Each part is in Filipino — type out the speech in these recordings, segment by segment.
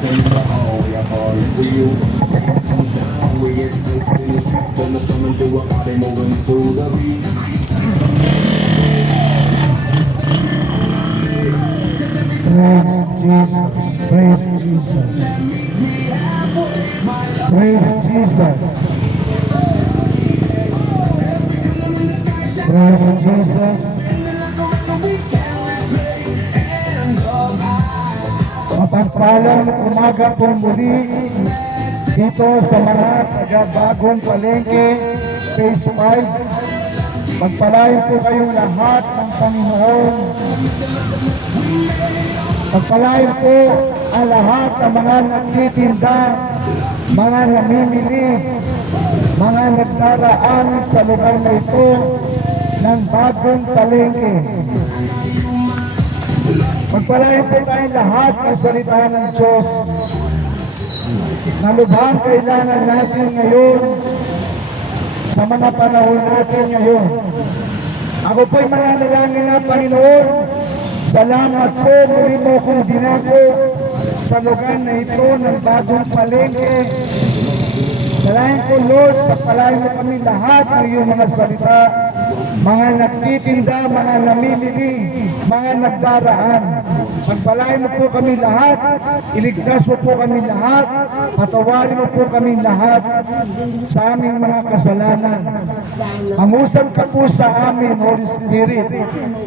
Praise Jesus. Praise Jesus. Praise Jesus. Mapagpalang umaga po muli dito sa mga taga-bagong palengke, Phase 5. Pagpalain po kayong lahat ng Panginoon. Pagpalain po ang lahat ng mga nagtitinda, mga namimili, mga nagdaraan sa lugar na ito ng bagong palengke. Pagpalain po tayong lahat ng salita ng Diyos na lubhang kailangan natin ngayon sa mga panahon natin ngayon. Ako po'y mananalangin na, Panginoon, salamat po, muli mo kong dinako sa lugar na ito ng bagong palengke. Salamat ko, Lord, pagpalain mo kami lahat ng iyong mga salita, mga nagtitinda, mga namimili, mga nagdaraan. Pagpalain mo po kami lahat, iligtas mo po kami lahat, patawarin mo po kami lahat sa aming mga kasalanan. Mangusap ka po sa amin, Holy Spirit.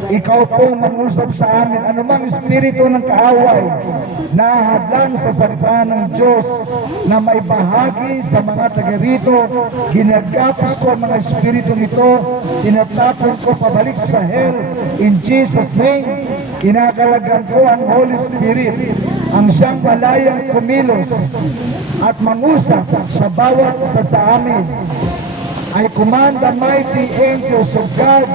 Ikaw po mangusap sa amin. Anumang espiritu ng kaaway na hadlang sa salita ng Diyos na maibahagi sa mga taga rito, ginagapos ko ang mga espiritu nito, tinatapon ko pabalik sa hell. In Jesus' name, kinakalagan ko ang Holy Spirit, ang siyang malayang kumilos at mangusap sa bawat isa sa amin. I command the mighty angels of God,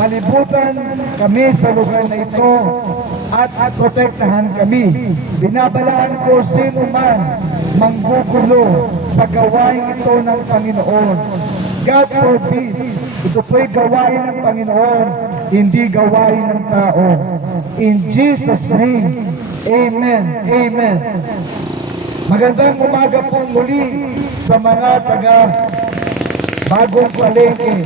palibutan kami sa lugar na ito at protektahan kami. Binabalaan ko sino man manggugulo sa gawain ito ng Panginoon. God forbid, ito po'y gawain ng Panginoon, hindi gawain ng tao. In Jesus' name, Amen. Amen. Magandang umaga po muli sa mga taga-bagong palengke.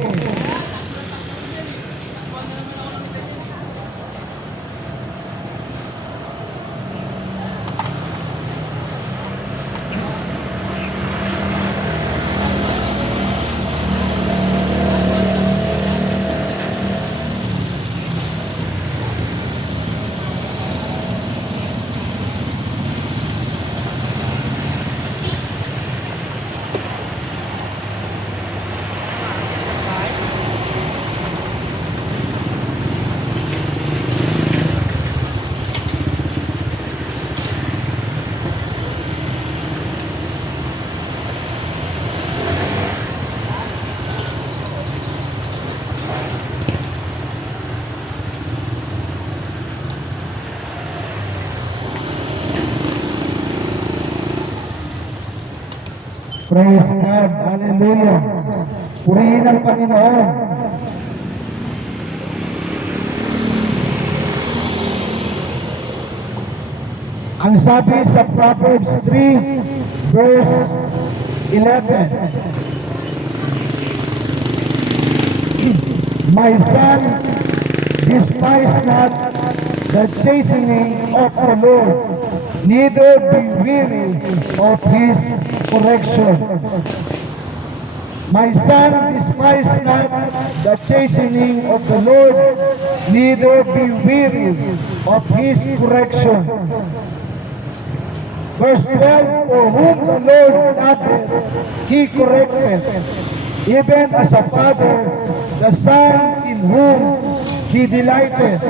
Praise God. Hallelujah. Purihin ang Panginoon. Ang sabi sa Proverbs 3 verse 11, My son, despise not the chastening of the Lord, neither be weary of his correction. My son, despise not the chastening of the Lord, neither be weary of his correction. Verse 12, For whom the Lord loveth, he correcteth, even as a father, the son in whom he delighteth.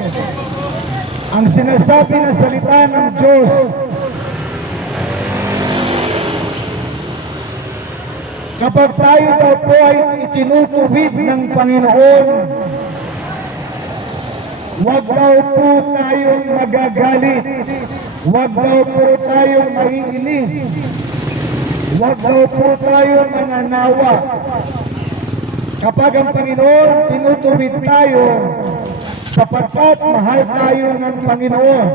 Ang sinasabi na salita ng Diyos, kapag tayo daw po ay itinutuwid ng Panginoon, huwag daw po tayong magagalit, huwag daw po tayong maiinis, huwag daw po tayong mananawa. Kapag ang Panginoon tinutuwid tayo, sapagkat mahal tayo ng Panginoon,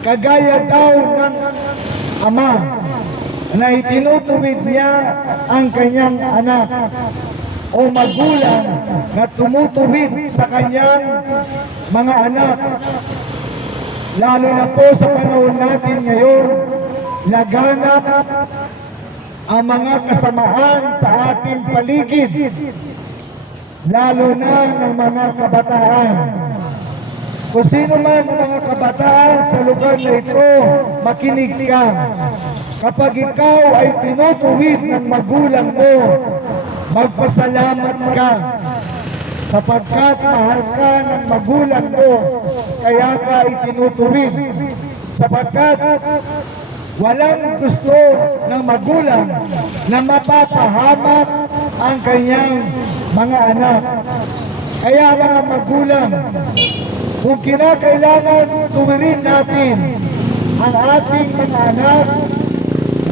kagaya daw ng ama na itinutuwid niya ang kanyang anak o magulang na tumutuwid sa kanyang mga anak. Lalo na po sa panahon natin ngayon, laganap ang mga kasamaan sa ating paligid, lalo na ng mga kabataan. Kung sino man ang mga kabataan sa lugar na ito, makinig ka. Kapag ikaw ay tinutuwid ng magulang mo, magpasalamat ka. Sapagkat mahal ka ng magulang mo, kaya ka itinutuwid. Sapagkat walang gusto ng magulang na mapapahamak ang kanyang mga anak. Kaya mga magulang, kung kinakailangan tuwirin natin ang ating mga anak,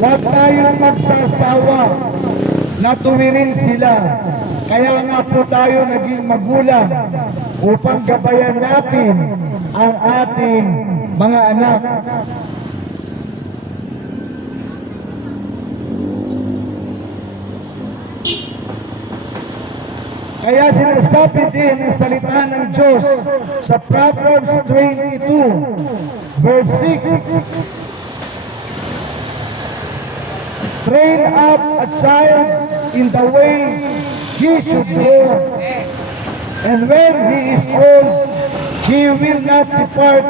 huwag tayong magsasawa na tuwirin sila. Kaya nga po tayo naging magulang upang gabayan natin ang ating mga anak. Kaya sinasabi din ang salita ng Diyos sa Proverbs 22, verse 6, train up a child in the way he should go, and when he is old, he will not depart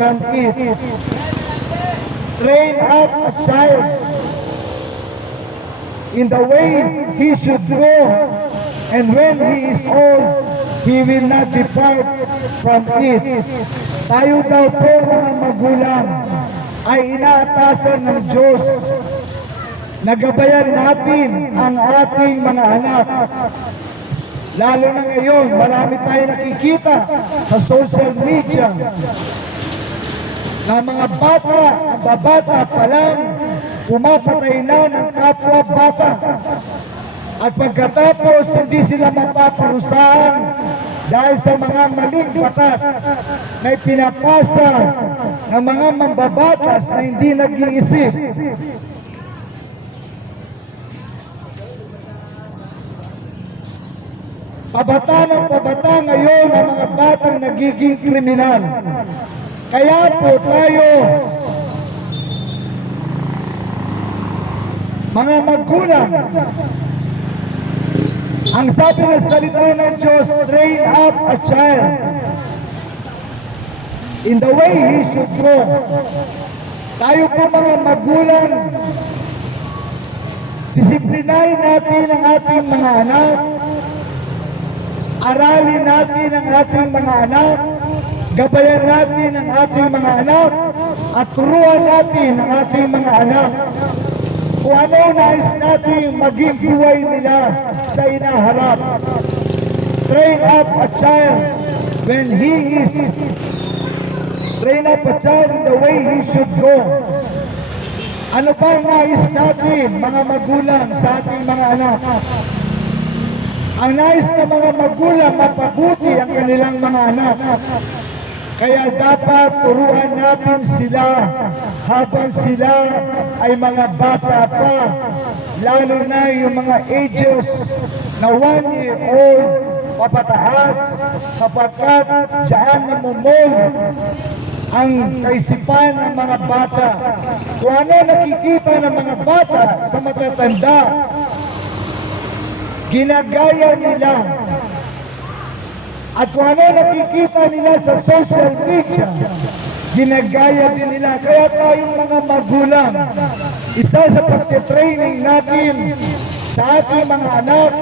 from it. Train up a child in the way he should go, and when he is old, he will not depart from it. Tayo daw po mga magulang ay inaatasan ng Diyos. Nagabayan natin ang ating mga anak. Lalo na ngayon, marami tayo nakikita sa social media na mga bata, ang babata pa lang, pumapatay na ng kapwa bata. At pagkatapos, hindi sila mapaparusahan dahil sa mga maling batas na ipinapasa ng mga mambabatas na hindi nag-iisip. Pabata ng pabata ngayon ang mga batang nagiging kriminal. Kaya po tayo, mga magulang, ang sabi ng salita ng Diyos, train up a child in the way he should go. Tayo po mga magulang, disiplinahin natin ang ating mga anak, aralin natin ang ating mga anak, gabayan natin ang ating mga anak, at turuan natin ang ating mga anak kung ano nais natin maging buhay nila sa inaharap. Train up a child when he is, train up a child in the way he should go. Ano ba ang nais natin, mga magulang, sa ating mga anak? Ang nais ng mga magulang, mapabuti ang kanilang mga anak. Kaya dapat turuan natin sila habang sila ay mga bata pa. Lalo na yung mga ages na 1 year old papataas, sapagkat diyan namumulo ang kaisipan ng mga bata. Kung ano nakikita ng mga bata sa matatanda, ginagaya nila. At kung ano nakikita nila sa social media, ginagaya din nila. Kaya tayong mga magulang, isa sa pagte-training natin sa ating mga anak,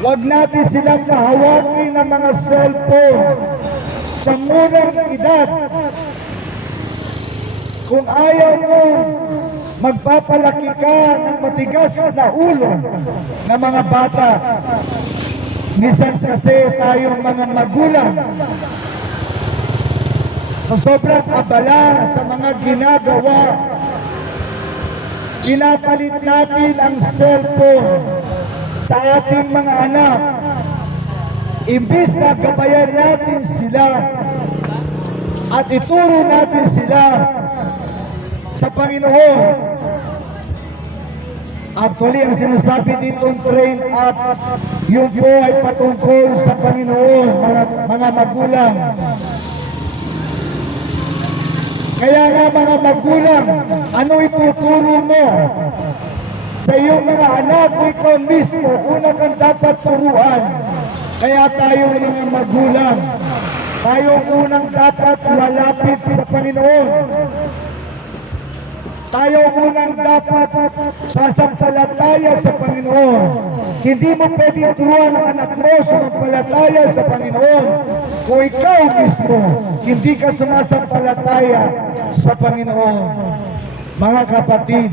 huwag natin silang kahawakin ng mga cellphone sa murang edad. Kung ayaw mo, magpapalaki ka ng matigas na ulo ng mga bata. Minsan kasi tayong mga magulang, sa sobrang abala sa mga ginagawa, pinapalit natin ang cellphone sa ating mga anak. Imbis na gabayan natin sila at ituro natin sila sa Panginoon. Actually, ang sinasabi ditong train up, yun po ay patungkol sa Panginoon, mga magulang. Kaya nga mga magulang, ano ituturo mo sa iyong mga anak o ikaw mismo, una kang dapat turuan. Kaya tayo mga magulang, tayo unang dapat lalapit sa Panginoon. Tayo unang dapat sasampalataya sa Panginoon. Hindi mo pwedeng turuan ang anak mo sumampalataya sa Panginoon kung ikaw mismo hindi ka sumasampalataya sa Panginoon. Mga kapatid,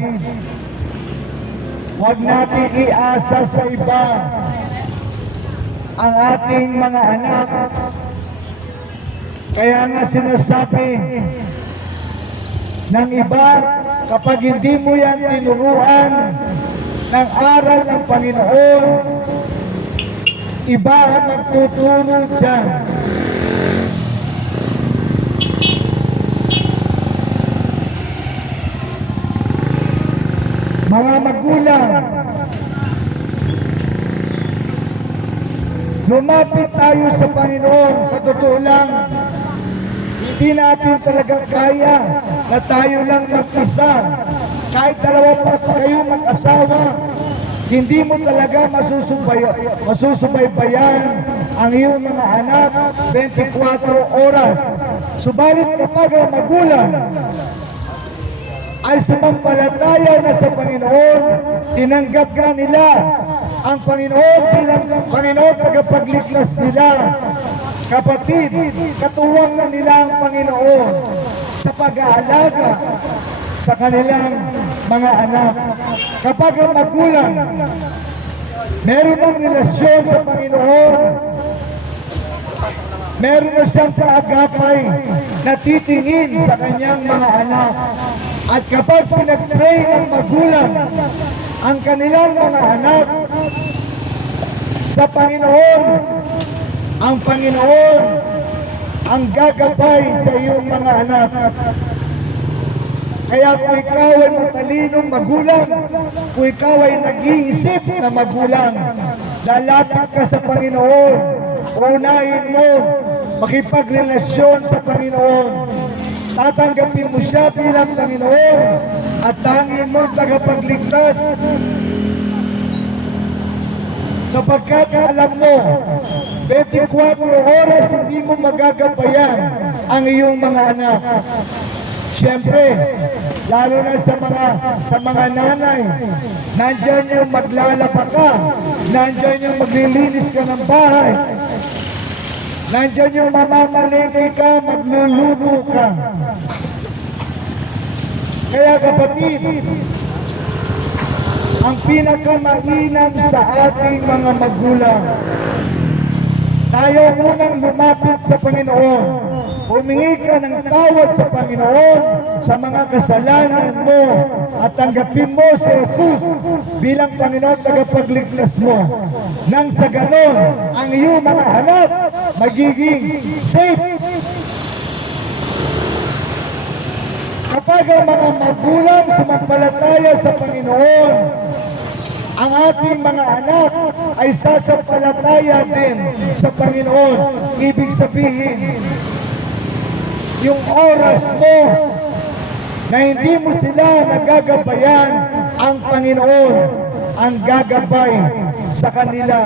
huwag natin iasa sa iba ang ating mga anak. Kaya nga sinasabi ng iba, kapag hindi mo yan tinuruan ng aral ng Panginoon, iba ang magtuturo dyan. Mga magulang, lumapit tayo sa Panginoon. Sa totoo lang, hindi natin talaga kaya na tayo lang mag-isa. Kahit dalawa pa kayo mag-asawa, hindi mo talaga masusubaybayan ang iyong mga anak 24 oras. Subalit kapag ang magulang ay sumampalataya na sa Panginoon, tinanggap na nila ang Panginoon bilang Panginoon tagapagligtas nila. Kapatid, katuwang na nila ang Panginoon sa pag-aalaga sa kanilang mga anak. Kapag ang magulang meron ng relasyon sa Panginoon, meron na siyang kaagapay na titingin sa kanyang mga anak. At kapag pinag-pray ng magulang ang kanilang mga anak sa Panginoon, ang Panginoon ang gagabay sa iyong mga anak. Kaya kung ikaw ay matalinong magulang, kung ikaw ay nag-iisip na magulang, lalapit ka sa Panginoon, unahin mo makipagrelasyon sa Panginoon. Tatanggapin mo siya bilang Panginoon at tanging mo tagapagligtas. Sapagkat alam mo, 24 oras hindi mo magagabayan ang iyong mga anak. Siyempre, lalo na sa mga nanay, nandyan yung maglalaba ka, nandyan yung maglilinis ka ng bahay, nandyan yung mamamalengke ka, magluluto ka. Kaya kapatid, ang pinakamainam sa ating mga magulang, tayo unang lumapit sa Panginoon. Humingi ka ng tawad sa Panginoon sa mga kasalanan mo at tanggapin mo si Jesus bilang Panginoon tagapagligtas mo. Nang sa ganon, ang iyong mga anak magiging safe. Kapag ang mga magulang sumampalataya sa Panginoon, ang ating mga anak ay sasampalataya din sa Panginoon. Ibig sabihin, yung oras mo na hindi mo sila nagagabayan, ang Panginoon ang gagabay sa kanila.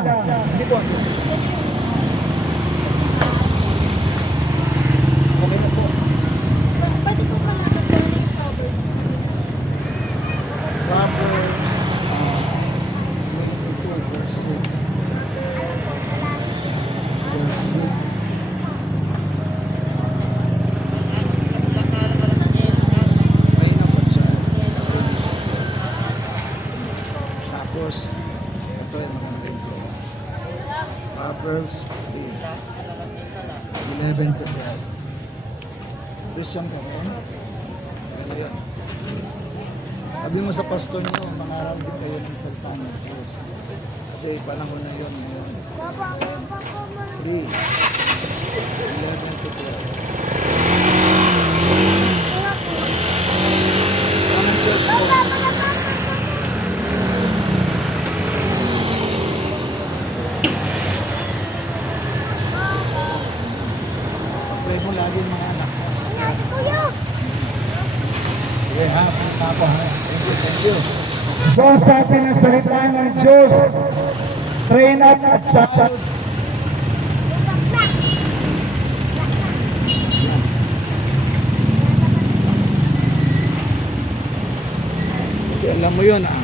Tapos, ito yung maganda ito. Proverbs 11 to 12. Christian ka rin? Ganda yan. Sabi mo sa pastor nyo, mangaral din kayo ng salita ng Diyos. Kasi panahon na yun ngayon. 3, 11 to 12. Okay, ha? Punta ako, ha? Thank you. So sabi ng salita ng Diyos, train up a child. Okay, alam mo yun, ah.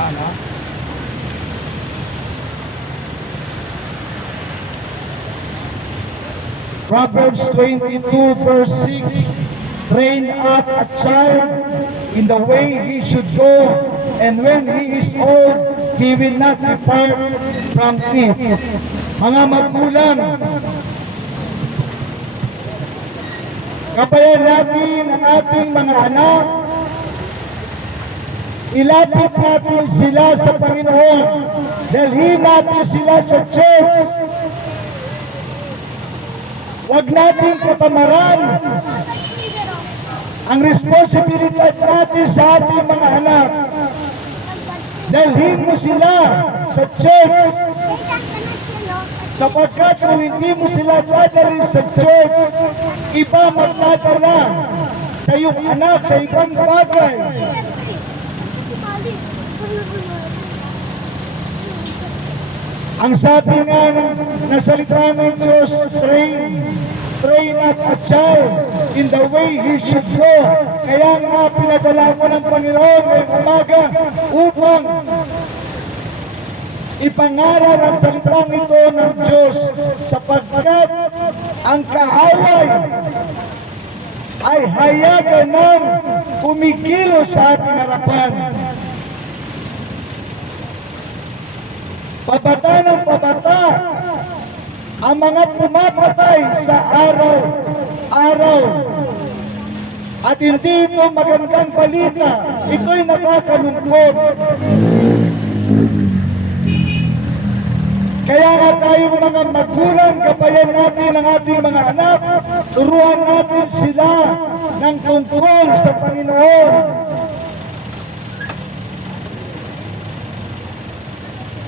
Ano? Proverbs 22 verse 6, train up a child in the way he should go, and when he is old, he will not depart from it. Mga magulang, gabayan natin ang ating mga anak, ilapit natin sila sa Panginoon, dalhin natin sila sa church. Huwag natin katamaran ang responsibilidad natin sa ating mga anak. Dalhin mo sila sa church, sapagkat kung hindi mo sila dadalhin sa church, iba magdadala sa iyong anak sa ibang bagay. Ang sabi nga ng salita ng Diyos, train up a child in the way he should go. Kaya nga pinadala ko ng Panginoon ngayong umaga upang ipangaral ang salitang ito ng Diyos, sapagkat ang kaaway ay hayagan ng kumikilos sa ating harapan. Pabata ng pabata ang mga pumapatay sa araw-araw. At hindi ito magandang balita, ito'y nakakalungkot. Kaya nga tayong mga magulang, gabayan natin ang ating mga anak, turuan natin sila ng tungkol sa Panginoon.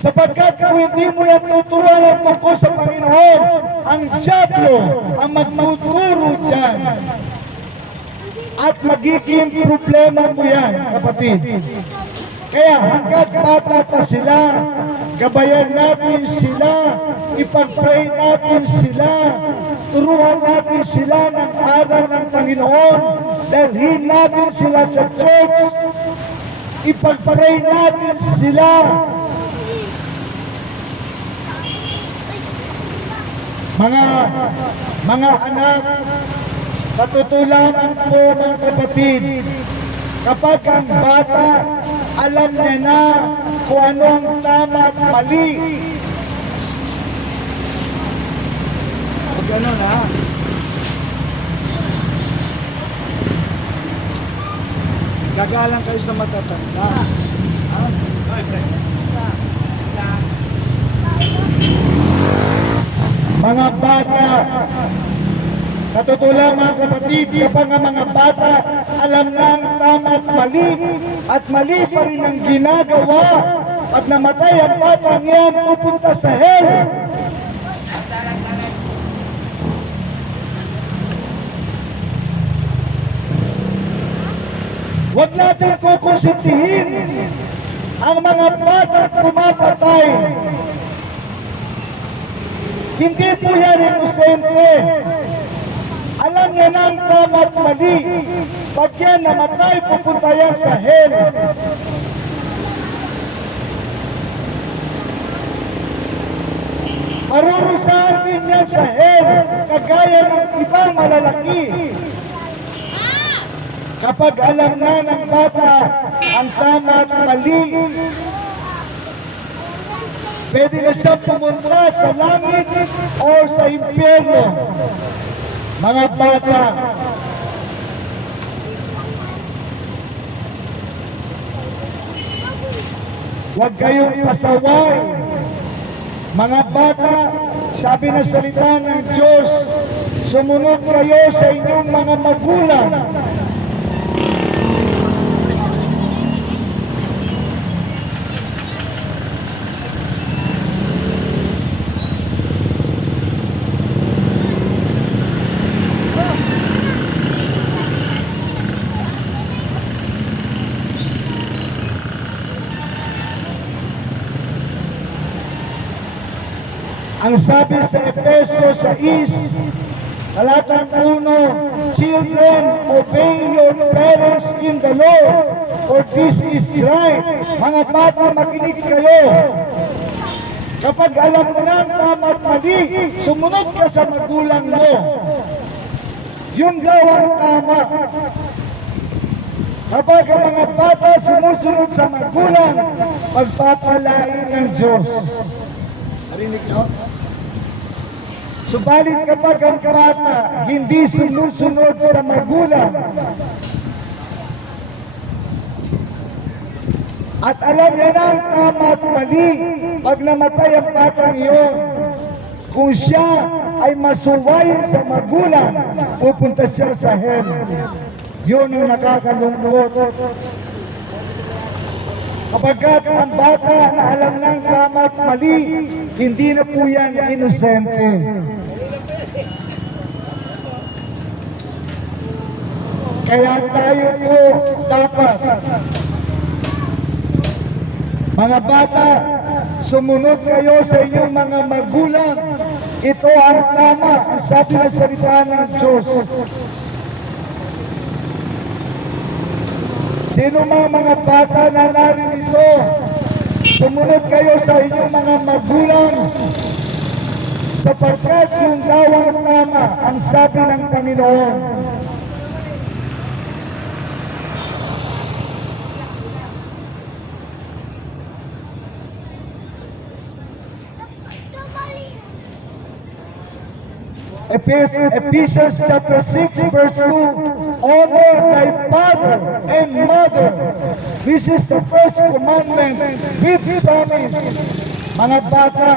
Sapagkat kung hindi mo yan tuturuan ang tungkol sa Panginoon, ang dyablo ang magtuturo dyan. At magiging problema mo yan, kapatid. Kaya hanggat bata pa sila, gabayan natin sila, ipag-pray natin sila, turuan natin sila ng aral ng Panginoon, dalhin natin sila sa church, ipag-pray natin sila. Mga anak, katutulanan po mga kapatid, kapag ang bata alam niya na kung ano ang tama at mali, Huwag ganun, ha? Gagalang kayo sa matatanda. Ha? mga bata, katutulad mga kapatid, kapag ang mga bata alam na ang tama at mali pa rin ang ginagawa, at namatay ang bata niyan, pupunta sa hell. Huwag natin kukusitihin ang mga bata pumapatay. Hindi po yan inosente. Alam niya na ang tama at mali. Pag yan namatay, pupunta yan sa hell. Marurusahan din yan sa hell, kagaya ng ibang malalaki. Kapag alam na ng bata ang tama at mali, pwede na siya pumunta sa langit o sa impyerno. Mga bata, huwag kayong pasaway. Mga bata, sabi na salita ng Diyos, sumunod kayo sa inyong mga magulang. Ang sabi sa Efeso 6, talatang 1, children, obey your parents in the Lord, for this is right. Mga bata, makinig kayo. Kapag alam mo na ang tama at mali, sumunod ka sa magulang mo. Yun daw ang tama. Kapag ang mga bata sumusunod sa magulang, pagpapalain ng Diyos. Narinig nyo? Subalit kapag ang bata hindi sumusunod sa magulang, at alam niya na ang tama at mali, pag namatay ang batang iyon, kung siya ay masuwayin sa magulang, pupunta siya sa hell. Yun yung nakakalungkot. Kapagkat ang bata na alam ng tama at mali, hindi na po yan inosente. Kaya tayo po dapat, mga bata, sumunod kayo sa inyong mga magulang. Ito ang tama, ang sabi ng salita ng Diyos. Sino mga bata na naririto, sumunod kayo sa inyong mga magulang, sapagkat yung gawang tama, ang sabi ng Panginoon. Ephesians chapter 6 verse 2, honor thy father and mother. This is the first commandment with promise. Mga bata,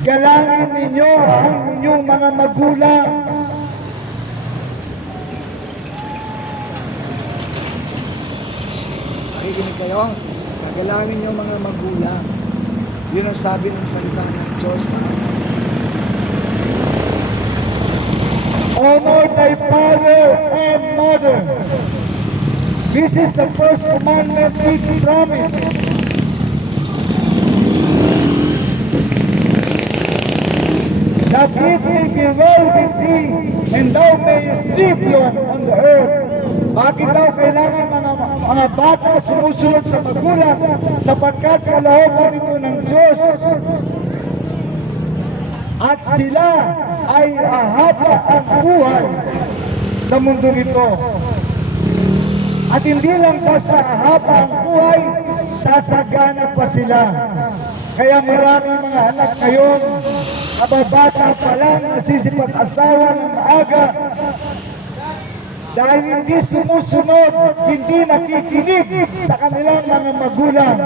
galangin ninyo ang inyong mga magulang. Nakikinig kayo? Nagalangin nyo mga magulang. Yun ang sabi ng salita ng Diyos. Honor thy father and mother. This is the first commandment with promise. That it may be well with thee, and thou mayest live long on the earth. Bakit daw kailangan mga bata sumusunod sa magulang? Sapagkat kalooban ito ng Diyos. At sila ay ahaba ang buhay sa mundo nito. At hindi lang basta ahaba ang buhay, sasagana pa sila. Kaya maraming mga anak ngayon, kababata pa lang, nasisipag-asawa ng maaga, dahil hindi sumusunod, hindi nakikinig sa kanilang mga magulang.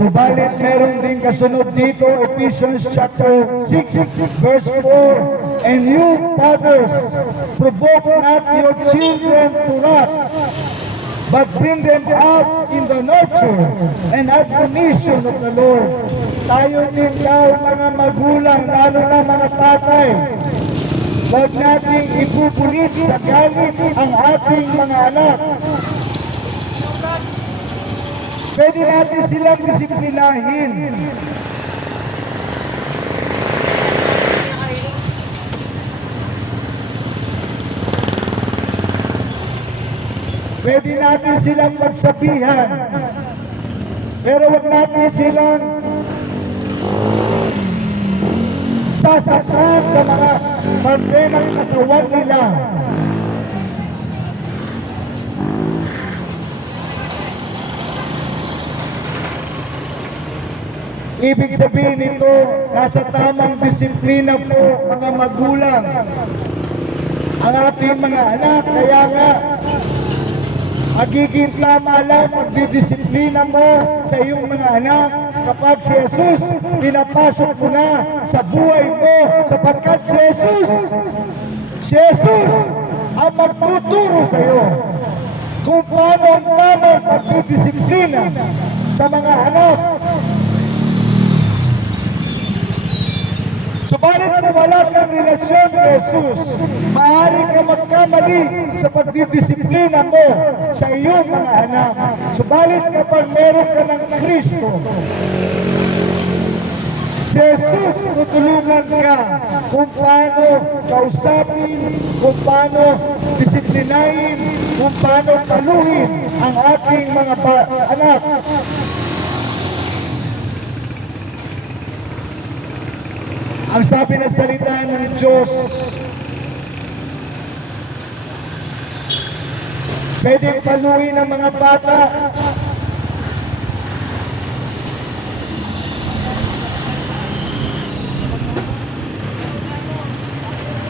Subalit meron din kasunod dito, Ephesians chapter 6 verse 4, and you fathers, provoke not your children to wrath, but bring them up in the nurture and admonition of the Lord. Tayo din daw mga magulang, lalo na mga tatay, huwag nating ipupulit sa galit ang ating mga anak. Pwede natin silang disiplinahin. Pwede natin silang pagsabihan. Pero wag natin silang sasaktan sa mga parte ng katawan nila. Ibig sabihin nito, nasa tamang disiplina po mga magulang ang ating mga anak. Kaya nga, magiging tama lang pagdidisiplina mo sa iyong mga anak kapag si Jesus pinapasok mo na sa buhay mo, sapagkat si Jesus ang magtuturo sa iyo kung paano ang tamang pagdidisiplina sa mga anak. Subalit kung wala kang relasyon kay Jesus, maaari ka magkamali sa pagdidisiplina mo sa iyong mga anak. Subalit kapag meron ka ng Kristo, si Jesus tutulungan ka kung paano kausapin, kung paano disiplinahin, kung paano paluhin ang ating mga anak. Ang sabi ng salita ng Diyos, pwedeng paluhin ng mga bata,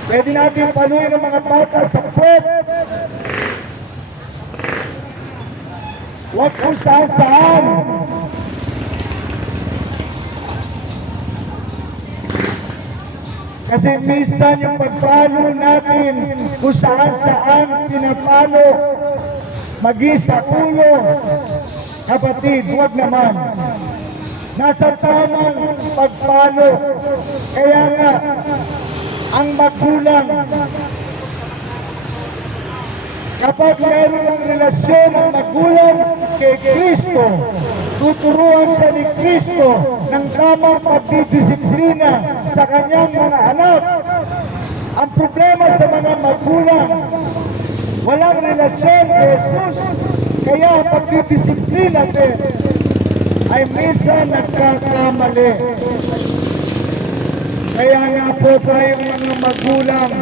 pwede natin paluin ng mga bata sa puwet. Huwag kung saan-saan. Kasi minsan yung pagpalo natin kung saan-saan pinapalo, mag-isa ulo. Kapatid, huwag naman. Nasa tamang pagpalo. Kaya nga, ang magulang, kapag meron ng relasyon ng magulang kay Kristo, tuturuan siya ni Kristo ng tamang pagdidisiplina sa kanyang mga anak. Ang problema sa mga magulang, walang relasyon kay Jesus, kaya ang pagdidisiplina din ay minsan nagkakamali. Kaya nga po tayong mga magulang,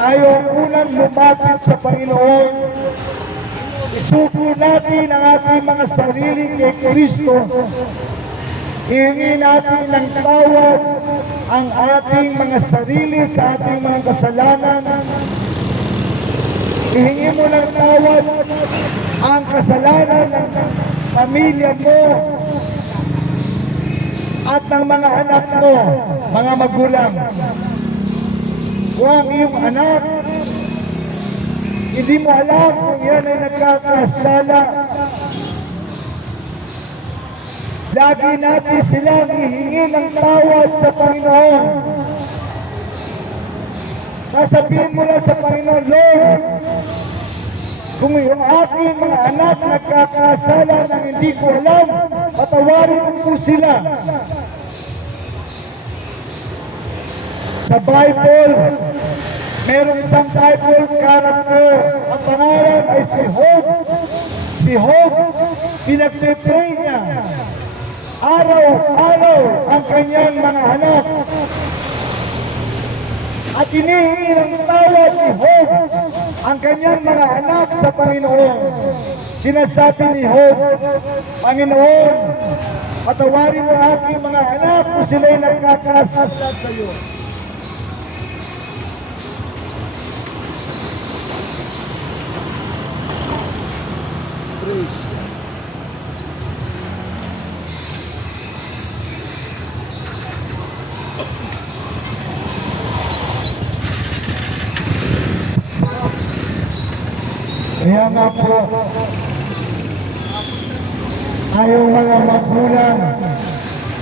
tayo ang unang lumapit sa Panginoon. Isuko natin ang ating mga sarili kay Kristo. Hihingi natin ng tawad ang ating mga sarili sa ating mga kasalanan. Hihingi mo ng tawad ang kasalanan ng pamilya mo at ng mga anak mo, mga magulang. Kung ang iyong anak, hindi mo alam kung yan ay nagkakasala, lagi natin silang hihingi ng tawad sa Panginoon. Sasabihin mo lang sa Panginoon, Lord, kung yung aking mga anak nagkakasala nang hindi ko alam, patawarin mo po sila. Sa Bible, merong isang Bible character. Ang pangalan ay si Job. Si Job, pinagpipray niya araw-araw ang kanyang mga anak. At hinihingi ng tawad ni Job ang kanyang mga anak sa Panginoon. Sinasabi ni Job, Panginoon, patawarin mo aking mga anak kung sila'y nagkakasala sa iyo. Praise God. Kaya nga po, tayong mga magulang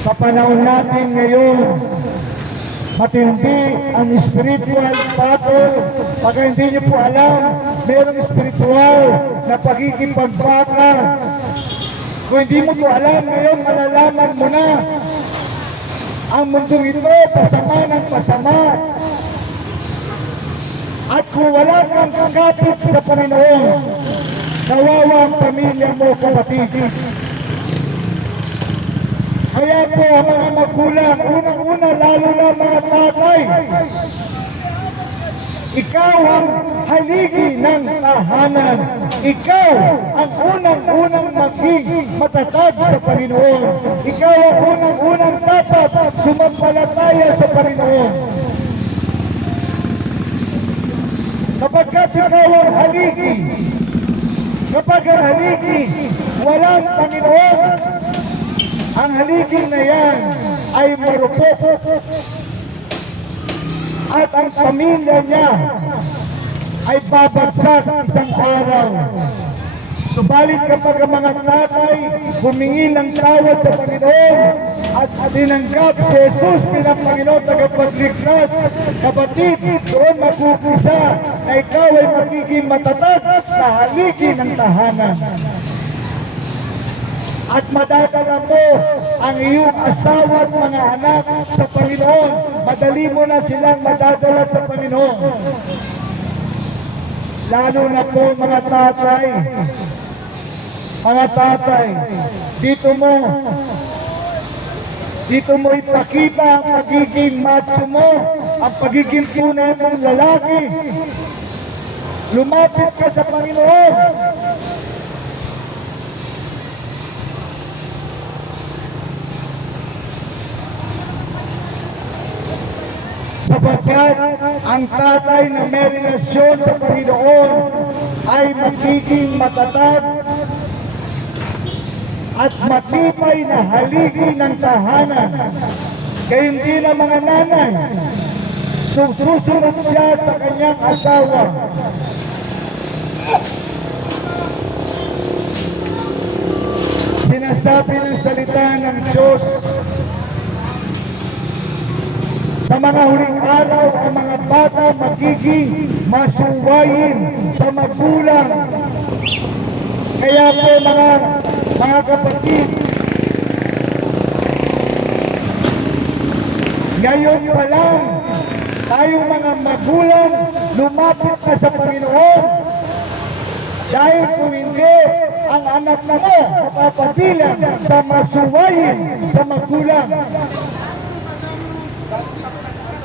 sa panahon natin ngayon, matindi ang spiritual battle. Pag hindi niyo po alam, mayroong spiritual na pagkikipagbaka. Kung hindi mo po alam ngayon, malalaman mo na. Ang mundong ito, pasama ng pasama. At kung wala kang kakapit sa Panginoon, kawawa ang pamilya mo, kapatid. Kaya po mga magulang, unang-una lalo na mga tatay, ikaw ang haligi ng tahanan. Ikaw ang unang-unang maging matatag sa Panginoon. Ikaw ang unang-unang dapat sumampalataya sa Panginoon. Sapagkat ikaw ang haligi. Kapag ang haligi, walang Panginoon, ang haligi na yan ay marupok. At ang pamilya niya ay babagsak isang araw. Subalit kapag ang mga tatay humingi ng tawad sa Panginoon at tinanggap si Jesus bilang Panginoon tagapagligtas, kapatid, doon mag-upisa na ikaw ay magiging matatag sa haligi ng tahanan. At madadala mo ang iyong asawa at mga anak sa Panginoon. Madali mo na silang madadala sa Panginoon. Lalo na po mga tatay. Mga tatay, dito mo ipakita ang pagiging macho mo, ang pagiging tunay mong lalaki. Lumapit ka sa Panginoon. Sapagkat ang tatay na may relasyon sa Panginoon ay magiging matatag at matibay na haligi ng tahanan. Kaya hindi na mga nanay, susunod siya sa kanyang asawa. Sinasabi ng salita ng Diyos, sa mga huling araw, ang mga bata magiging masuwayin sa magulang. Kaya po mga kapatid, ngayon pa lang, tayong mga magulang, lumapit na sa Panginoon. Dahil kung hindi, ang anak na mo mapapabilang sa masuwayin sa magulang.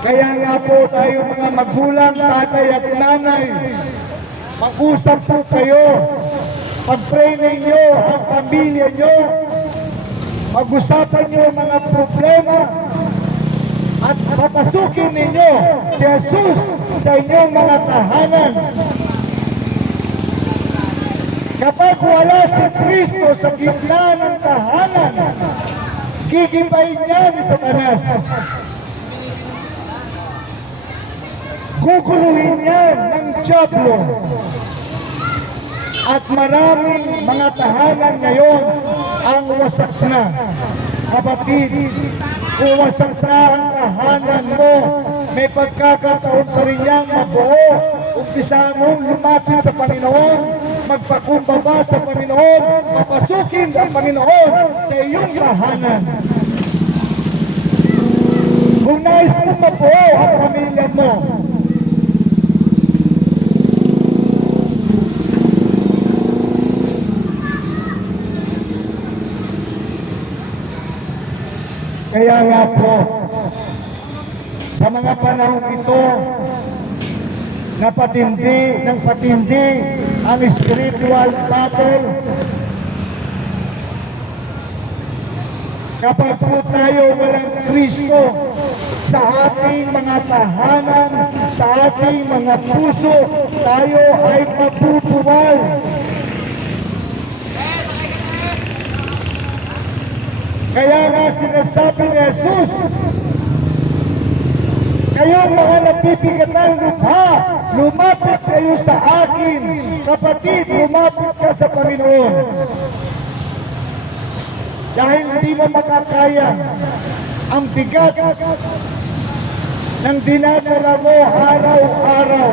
Kaya nga po tayo mga magulang, tatay at nanay, mag-usap po kayo, pag-pray ninyo ang pamilya nyo, mag-usapan nyo ang mga problema, at papasukin ninyo si Jesus sa inyong mga tahanan. Kapag wala si Kristo sa gitna ng tahanan, gigibayin niya ni Satanas. Guguluhin yan ng dyablo. At maraming mga tahanan ngayon ang wasak na. Kapatid, kung wasak na ang tahanan mo, may pagkakataon pa rin niyang mabuo. Umpisa mong lumapit sa Panginoon, magpakumbaba sa Panginoon, papasukin ang Panginoon sa iyong tahanan. Kung nais mo mabuo ang pamilya mo, kaya nga po, sa mga panahon ito, na patindi ang spiritual battle. Kapag po tayo walang Kristo sa ating mga tahanan, sa ating mga puso, tayo ay mabubuwal. Kaya nga sinasabi ni Jesus, kayong mga nabibigat ng lubha, lumapit kayo sa akin. Kapatid, lumapit ka sa Panginoon. Dahil hindi mo makakaya ang bigat ng dinadala mo araw-araw.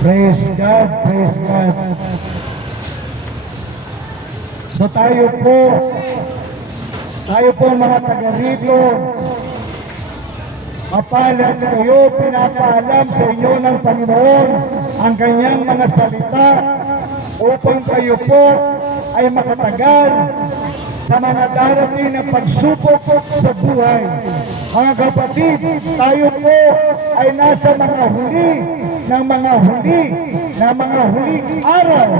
Praise God, praise God. So tayo po mga taga rito, mapalad kayo, pinapaalam sa inyo ng Panginoon ang kanyang mga salita upang kayo po ay makatagal sa mga darating na pagsubok sa buhay. Mga kapatid, tayo po ay nasa mga huli ng mga huli na mga huling araw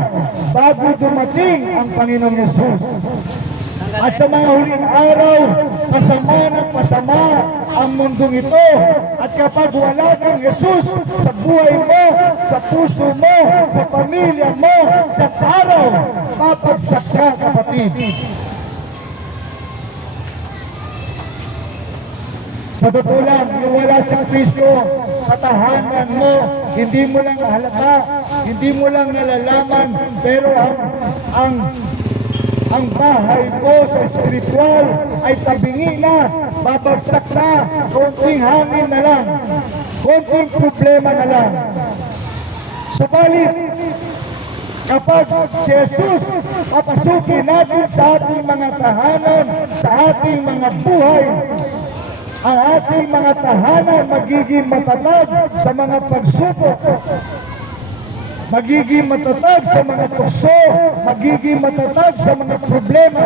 bago dumating ang Panginoong Yesus. At sa mga huling araw, pasama ng pasama ang mundong ito. At kapag wala kang Yesus sa buhay mo, sa puso mo, sa pamilya mo, sa araw, papagsak ka, kapatid. Sa totoo lang, yung wala si Kristo sa tahanan mo, hindi mo lang halata, hindi mo lang nalalaman, pero ang bahay mo sa spiritual ay tabingi na, babagsak na, konting hangin na lang, konting problema na lang. Subalit, kapag si Jesus papasukin natin sa ating mga tahanan, sa ating mga buhay, ang ating mga tahanan magiging matatag sa mga pagsubok, magiging matatag sa mga tukso, magiging matatag sa mga problema.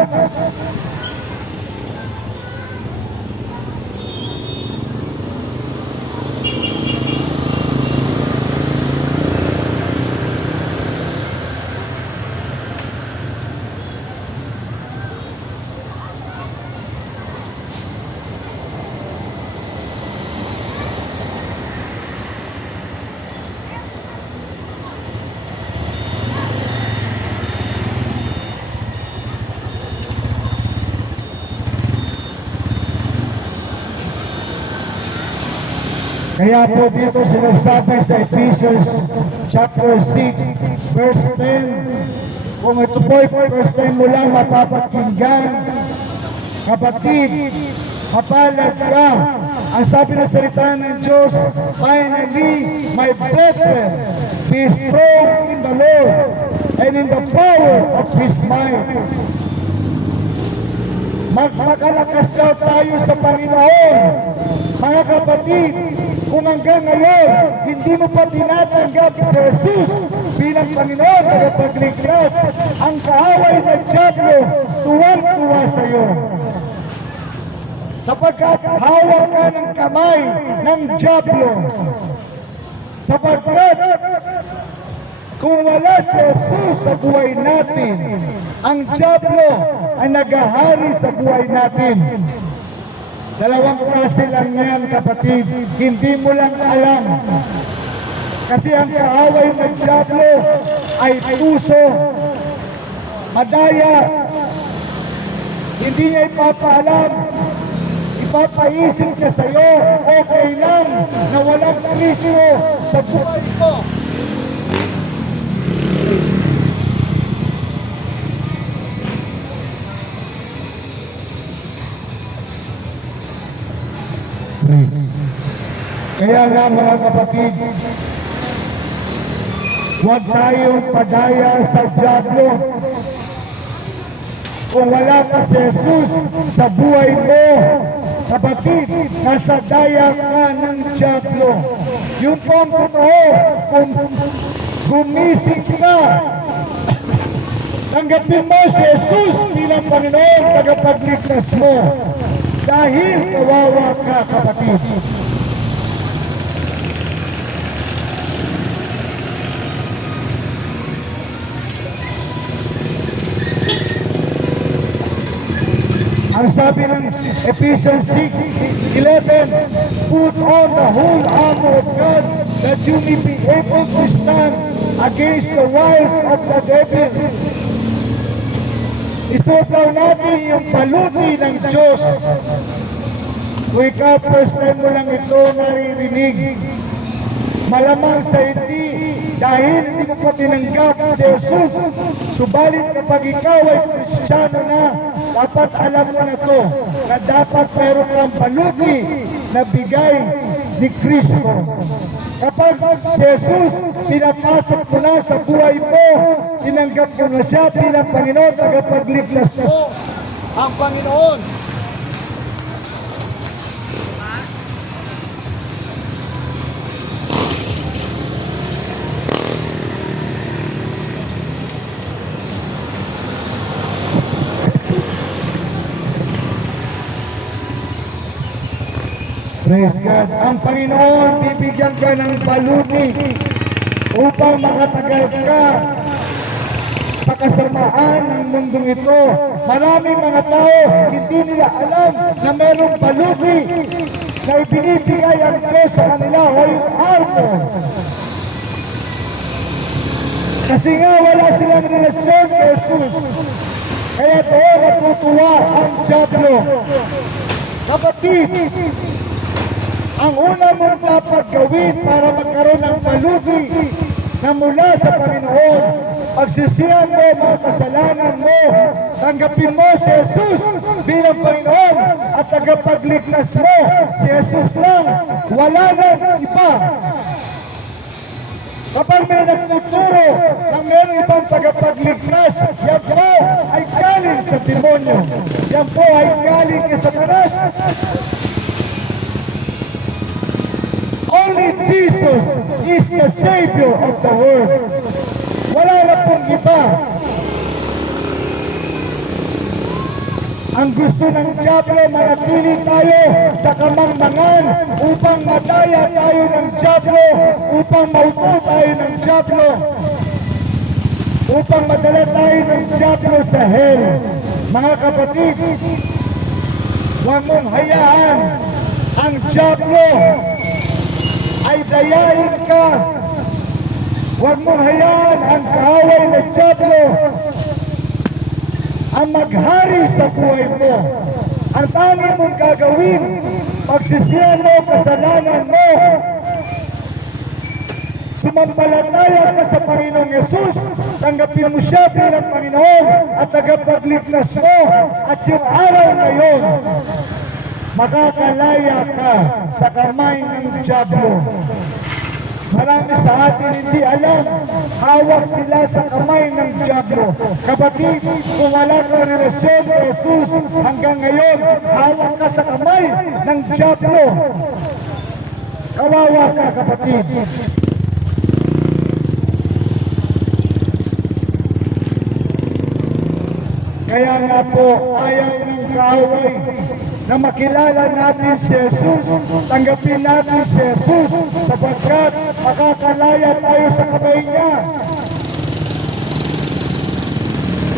Kaya po dito sinasabi sa Ephesians chapter 6 verse 10, kung ito po'y first time mo lang mapapakinggan, kapatid, mapalad ka. Ang sabi na salita ng Diyos, finally, my brethren, be strong in the Lord and in the power of His might. Magpakalakas daw tayo sa Panginoon. Mga kapatid, kung hanggang ngayon, hindi mo pa tinatanggap si Jesus bilang Panginoon na kapagligtas, ang kaaway ng Diablo, tuwang-tuwa sa iyo. Sapagkat hawak ka ng kamay ng Diablo. Sapagkat kung wala si Jesus sa buhay natin, ang Diablo ay naghahari sa buhay natin. Dalawang klase lang yan, kapatid. Hindi mo lang alam. Kasi ang kaaway ng Diablo ay puso, madaya. Hindi niya ipapaalam. Ipapaisip niya sa'yo, okay lang na walang Kristo sa buhay ko. Kaya nga mga kapatid, huwag tayong padaya sa Diablo. Kung wala ka si Jesus sa buhay mo, kapatid, nasa daya ka ng Diablo. Yung po ang totoo, kung gumising ka, tanggapin mo si Jesus bilang Panginoon, tagapagligtas mo. Dahil kawawa ka, kapatid. Ang sabi ng Ephesians 6:11, put on the whole armor of God that you may be able to stand against the wiles of the devil. Isuot daw natin yung paluti ng Diyos. Kung ikaw first time mo lang ito naririnig, malamang sa hindi, dahil hindi mo pa tinanggap si Jesus. Subalit kapag ikaw ay Kristiyano na, dapat alam mo na to, na dapat meron kang paluti na bigay ni Kristo. Kapag si Jesus, pinapasok mo na sa buhay mo, tinanggap mo na siya bilang Panginoon, tagapagligtas mo, ang Panginoon. Praise God. Ang Panginoon, bibigyan ka ng paluti upang makatagal ka sa kasamaan ng mundong ito. Maraming mga tao, hindi nila alam na mayroong baluti na ibinibigay ang Diyos sa kanila o yung armor. Kasi nga wala silang relasyon kay Jesus. Kaya doon natutuwa ang Diablo. Kapatid, ang una mong dapat gawin para magkaroon ng baluti na mula sa Panginoon, pagsisihan mo mga kasalanan mo, tanggapin mo si Jesus bilang Panginoon at tagapagligtas mo. Si Jesus lang, wala nang iba. Kapag may nagtuturo ng mayroong ibang tagapagligtas, yan po ay galing sa demonyo. Yan po ay galing kay Satanas. Only Jesus is the Savior of the world. Wala na pong iba. Ang gusto ng Diablo, manatili tayo sa kamangmangan upang madaya tayo ng Diablo, upang mauto tayo ng Diablo, upang madala tayo ng Diablo sa hell. Mga kapatid, huwag mong hayaan ang Diablo ay dayain ka. Huwag mong hayaan ang kaaway ng Diablo ang maghari sa buhay mo. Ang tanging mong gagawin, pagsisihan mo, kasalanan mo, sumampalataya ka sa Panginoong Yesus, tanggapin mo siya bilang Panginoon at tagapagligtas mo, at yung araw na yun, makakalaya ka sa kamay ng Diablo. Marami sa atin hindi alam, hawak sila sa kamay ng Diablo. Kapatid, kung wala ka relasyon kay Jesus hanggang ngayon, hawak ka sa kamay ng Diablo. Kawawa ka, kapatid. Kaya nga po, ayaw ng kaaway na makilala natin si Jesus, tanggapin natin si Jesus, sapagkat makakalaya tayo sa kamay niya.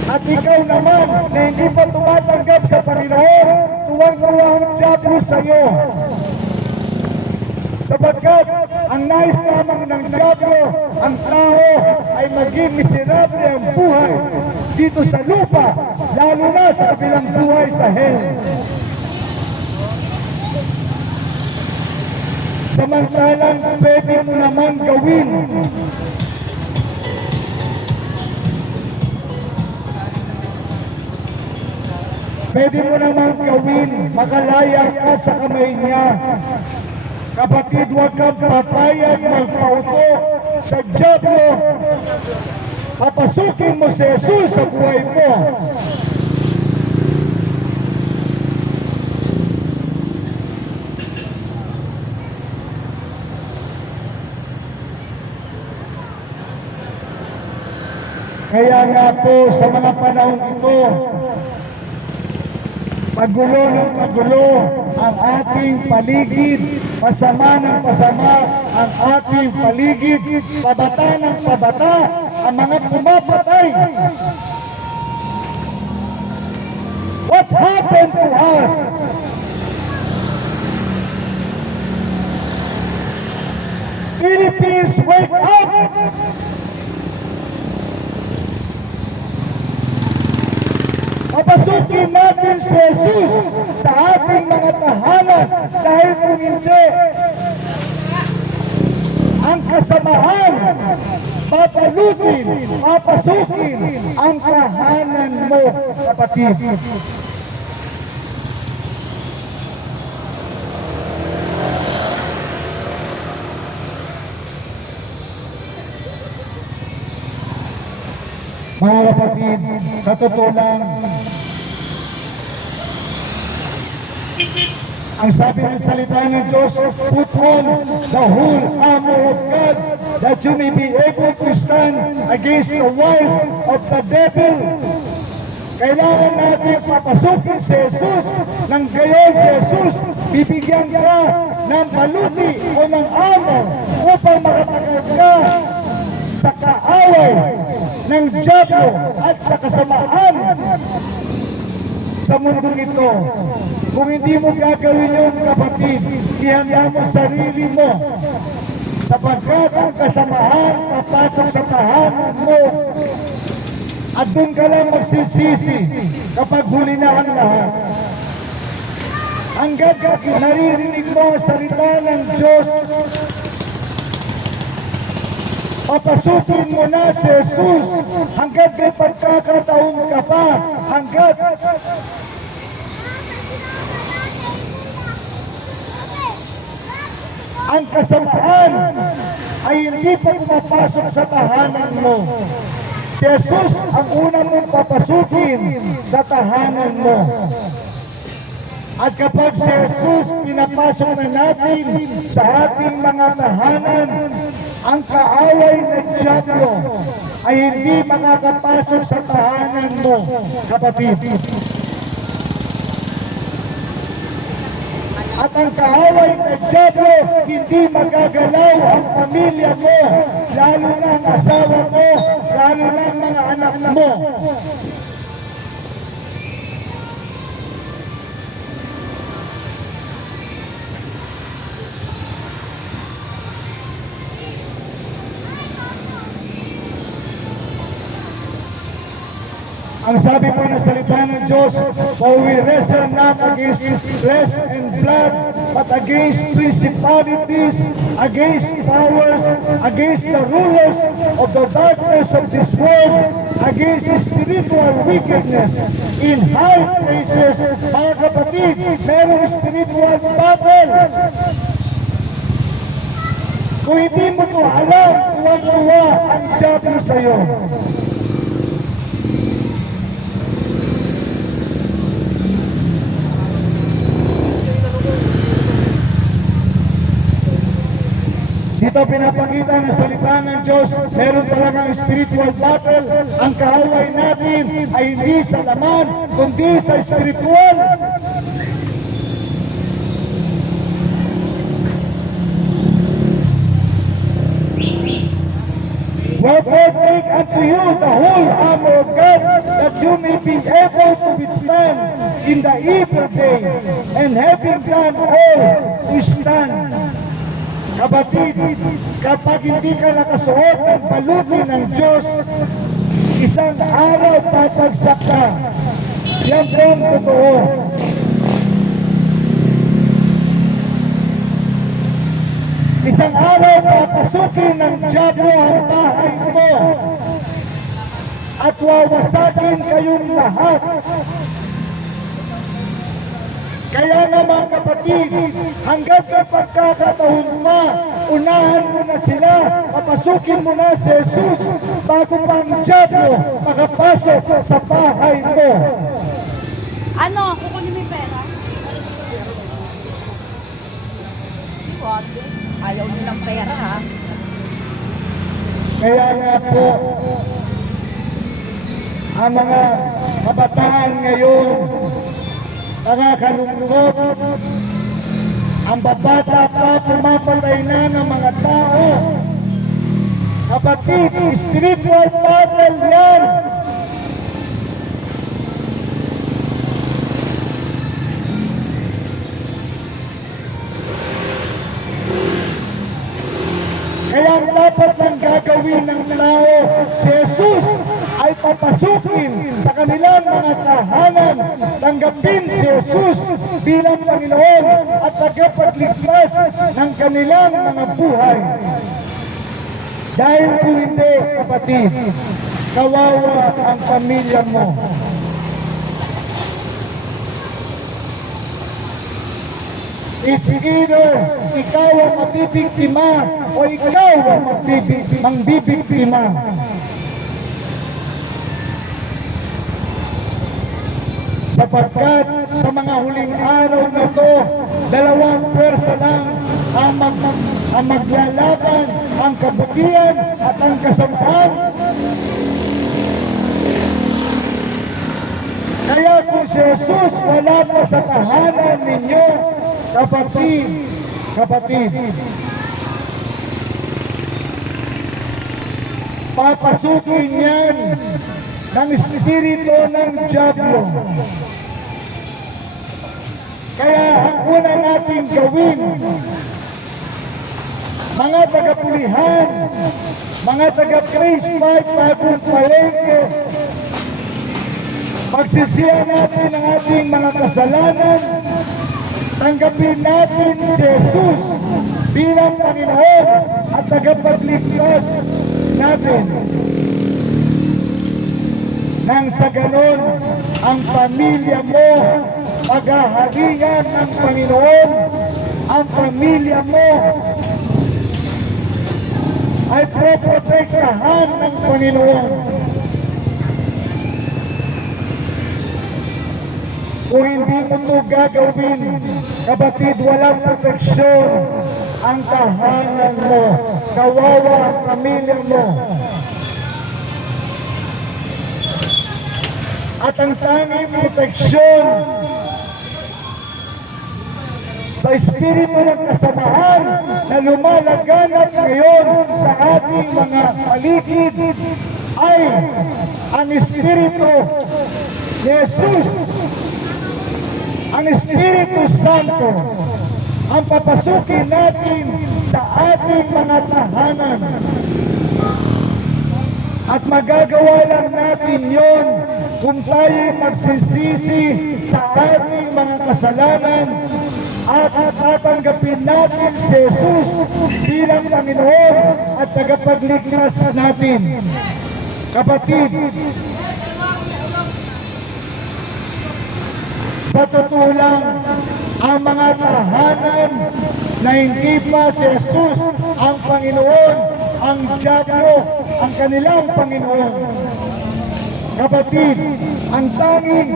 At ikaw naman na hindi pa tumatanggap sa Panginoon, tuwang-tuwa ang Diablo sa iyo. Sapagkat ang nais lamang ng Diablo, ang tao ay maging miserable ang buhay dito sa lupa, lalo na sa kabilang buhay sa hell. Samantalang pwede mo naman gawin makalaya ka sa kamay niya. Kapatid, huwag kang papayag magpauto sa Diablo. Papasukin mo si Jesus sa buhay mo. Kaya nga po sa mga panahon ito, pagulo ng pagulo ang ating paligid, pasama ng pasama ang ating paligid, pabata ng pabata ang mga pumapatay. What happened to us? Philippines, wake up! Papasukin natin si Jesus sa ating mga tahanan, dahil kung hindi, ang kasamahan papalutin, papasukin ang tahanan mo, kapatid. Mga kapatid, sa totoo lang, ang sabi ng salita ng Diyos, put on the whole armor of God, that you may be able to stand against the wiles of the devil. Kailangan natin papasukin si Jesus, nang gayon si Jesus, bibigyan ka ng baluti o ng armor upang makatagal ka sa kaaway ng dyablo at sa kasamaan sa mundo nito. Kung hindi mo gagawin yun, kapatid, ihanda mo sarili mo, sapagkat ang kasamaan papasok sa tahanan mo at doon ka lang magsisisi kapag huli na ang lahat. Hanggat naririnig mo ang salita ng Diyos, papasukin mo na si Jesus hanggat may pagkakataon ka pa, hanggat ang kasamaan ay hindi pa pumapasok sa tahanan mo. Si Jesus ang una mong papasukin sa tahanan mo. At kapag si Jesus pinapasok na natin sa ating mga tahanan, ang kaaway ng dyablo ay hindi makakapasok sa tahanan mo, kapatid. At ang kaaway ng dyablo, hindi magagalaw ang pamilya mo, lalo na ang asawa mo, lalo na ang mga anak mo. Ang sabi po ng salita ng Diyos, for we wrestle not against flesh and blood, but against principalities, against powers, against the rulers of the darkness of this world, against spiritual wickedness in high places. Mga kapatid, merong spiritual battle. Kung hindi mo ito alam, tuwang-tuwa ang dyablo sa'yo. Dito pinapakita ng salita ng Diyos, meron talagang spiritual battle. Ang kaaway natin ay hindi sa laman, kundi sa spiritual. Wherefore take unto you the whole armor of God, that you may be able to withstand in the evil day, and having done all, to stand. Kapatid, kapag hindi ka nakasuot ng baluti ng Diyos, isang araw papagsak ka. Yan po ang totoo. Isang araw papasukin ng dyablo ang bahay mo at wawasakin kayong lahat. Kaya naman kapatid, hanggat may pagkakataon pa, unahan mo na sila, papasukin mo na si Jesus bago pa ang dyablo makapasok sa bahay mo. Ano? Kukunin mo yung pera? Ayaw nyo ng pera, ha? Kaya nga po, ang mga kabataan ngayon, nakakalungkot, ang babata pa pumapatay na ng mga tao. Kapatid, spiritual battle yan. Kaya ang dapat lang gagawin ng tao, si Jesus ay papasukin sa kanilang mga tahanan, tanggapin si Jesus bilang Panginoon at tagapagligtas ng kanilang mga buhay. Dahil kung hindi, kapatid, kawawa ang pamilya mo. It's either ikaw ang mabibiktima o ikaw ang magbibiktima. Sapagkat sa mga huling araw na ito, dalawang pwersa lang ang maglalaban, ang kabutihan at ang kasamaan. Kaya kung si Jesus wala pa sa tahanan ninyo, kapatid, papasukin yan ng espiritu ng Diablo. Kaya ang una nating gawin, mga taga-pulihan, mga taga-praise fight, bagong palengke, pagsisihan natin ang ating mga kasalanan, tanggapin natin si Jesus bilang Panginoon at tagapagligtas natin. Nang sa ganon, ang pamilya mo paghahalingan ng Panginoon, ang pamilya mo ay proprotektahan ng Panginoon. Kung hindi mo ito gagawin, kapatid, walang proteksyon ang tahanan mo, kawawa ang pamilya mo. At ang tanging proteksyon sa espiritu ng kasamaan na lumalaganap ngayon sa ating mga paligid ay ang Espiritu ni Jesus, ang Espiritu Santo, ang papasukin natin sa ating mga tahanan. At magagawa lang natin yon kung tayo magsisisi sa ating mga kasalanan at tatanggapin natin si Jesus bilang Panginoon at tagapagligtas natin. Kapatid, sa totoo lang, ang mga tahanan na hindi pa si Jesus ang Panginoon, ang Diablo ang kanilang Panginoon. Kapatid, ang tanging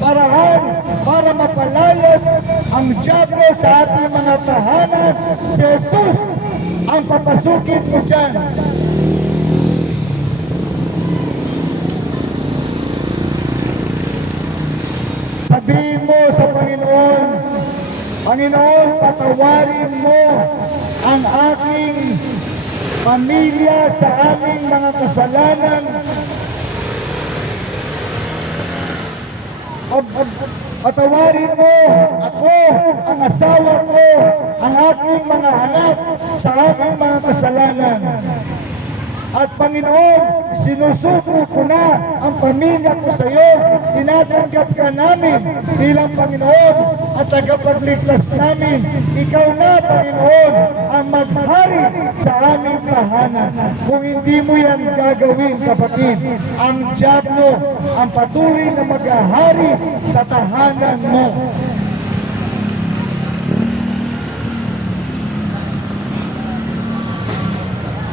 paraan para mapalayas ang Diablo sa ating mga tahanan, si Jesus ang papasukin mo dyan. Sabihin mo sa Panginoon, Panginoon, patawarin mo ang aking pamilya sa aming mga kasalanan. Patawarin mo ako, ang asawa ko, ang aking mga anak sa aming mga kasalanan. At Panginoon, sinusuko ko na ang pamilya ko sa iyo. Tinatanggap ka namin bilang Panginoon at tagapagligtas namin. Ikaw na, Panginoon, ang maghari sa aming tahanan. Kung hindi mo yan gagawin, kapatid, ang Diablo ang patuloy na maghahari sa tahanan mo.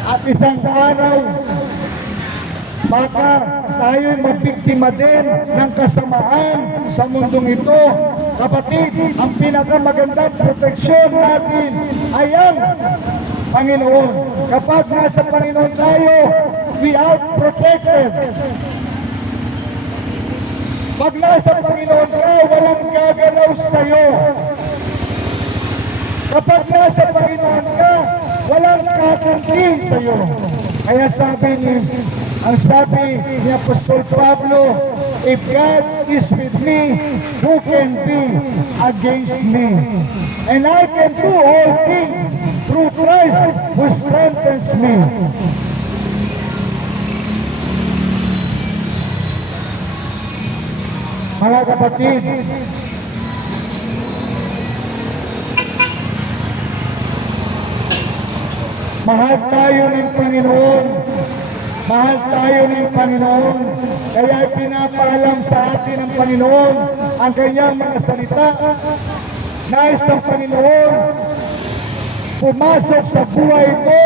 At isang araw, baka tayo'y mabiktima din ng kasamaan sa mundong ito. Kapatid, ang pinakamagandang proteksyon natin ay ang Panginoon. Kapag nasa Panginoon tayo, we are protected. Pag nasa Panginoon ka, walang gagalaw sa'yo. Kapag nasa Panginoon ka, walang kakunting sa'yo. Kaya ang sabi ni Apostol Pablo, if God is with me, who can be against me? And I can do all things through Christ who strengthens me. Mga kapatid, mahal tayo ng Panginoon. Mahal tayo ng Panginoon. Kaya pinapaalam sa atin ng Panginoon ang kanyang mga salita. Nais ng Panginoon pumasok sa buhay mo,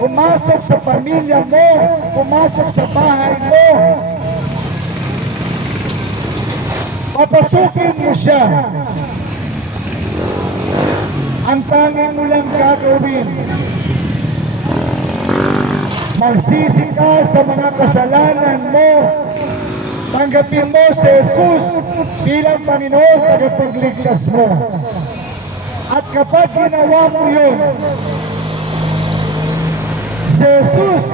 pumasok sa pamilya mo, pumasok sa bahay mo. Papasukin mo siya. Ang tanging mo lang gagawin, magsisi ka sa mga kasalanan mo. Tanggapin mo si Jesus bilang Panginoon tagapagligtas mo. At kapag ginawa mo yun, si Jesus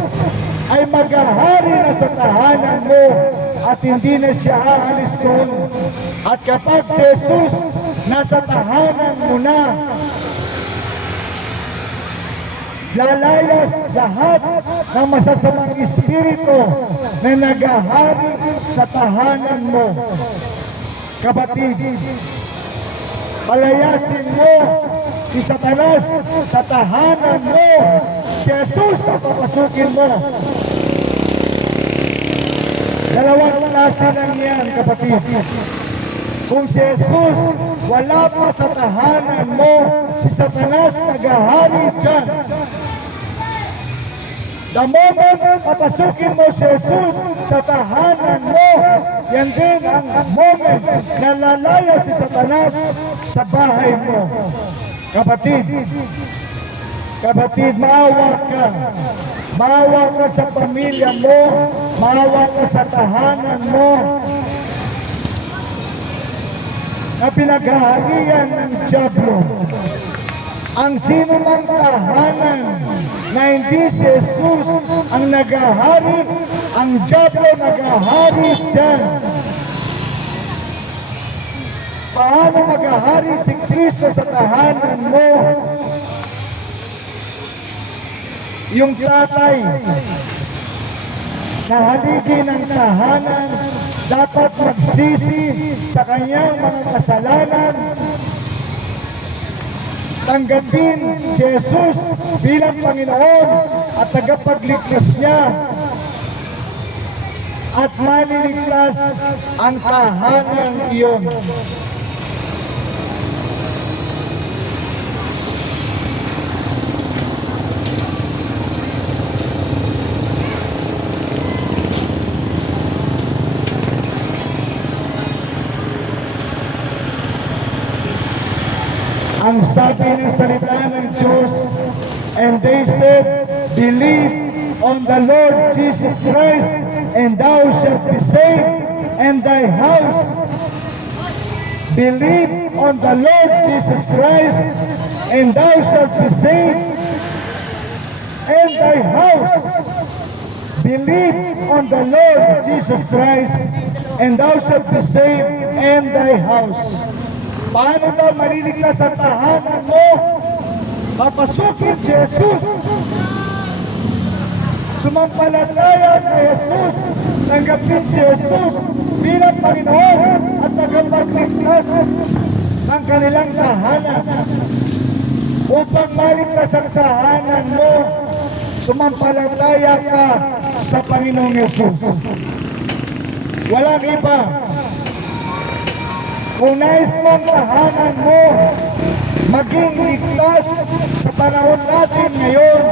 ay maghahari na sa tahanan mo at hindi na siya aalis doon. At kapag si Jesus nasa tahanan mo na, lalayas lahat ng masasamang espiritu na naghahari sa tahanan mo. Kapatid, palayasin mo si Satanas sa tahanan mo. Si Jesus ang papasukin mo. Dalawang klase lang yan, kapatid. Kung si Jesus wala pa sa tahanan mo, si Satanas naghahari dyan. The moment papasukin mo si Jesus sa tahanan mo, yan din ang moment na lalaya si Satanas sa bahay mo. Kapatid, maawa ka. Maawa ka sa pamilya mo, maawa ka sa tahanan mo, na pinaghaharian ng dyablo. Ang sino mang tahanan na hindi si Jesus ang naghahari, ang dyablo naghahari dyan. Paano maghahari si Kristo sa tahanan mo? Yung tatay na haligi ng tahanan dapat magsisi sa kanyang mga kasalanan, tanggapin si Jesus bilang Panginoon at tagapagligtas niya, at maliligtas ang tahanan iyon. Ang sabi ng salita ng Diyos, and they said, believe on the Lord Jesus Christ, and thou shalt be saved, and thy house. Believe on the Lord Jesus Christ, and thou shalt be saved, and thy house. Believe on the Lord Jesus Christ, and thou shalt be saved, and thy house. Paano daw maliligtas ang tahanan mo? Papasukin si Jesus. Sumampalataya kay Jesus. Tanggapin si Jesus bilang Panginoon at tagapagligtas ng kanilang tahanan. Upang maligtas ang tahanan mo, sumampalataya ka sa Panginoong Jesus. Walang iba. Kung nais mong tahanan mo maging ligtas sa panahon natin ngayon,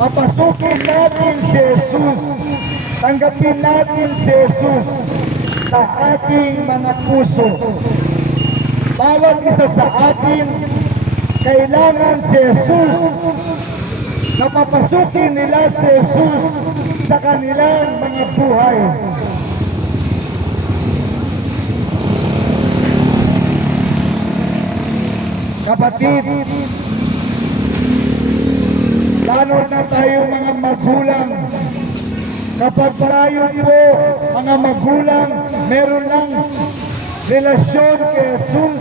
papasukin natin si Jesus, tanggapin natin si Jesus sa ating mga puso. Bawat isa sa atin, kailangan si Jesus, na papasukin nila si Jesus sa kanilang mga buhay. Kapatid, lalo na tayo mga magulang, kapag tayo po mga magulang, meron lang relasyon kay Jesus,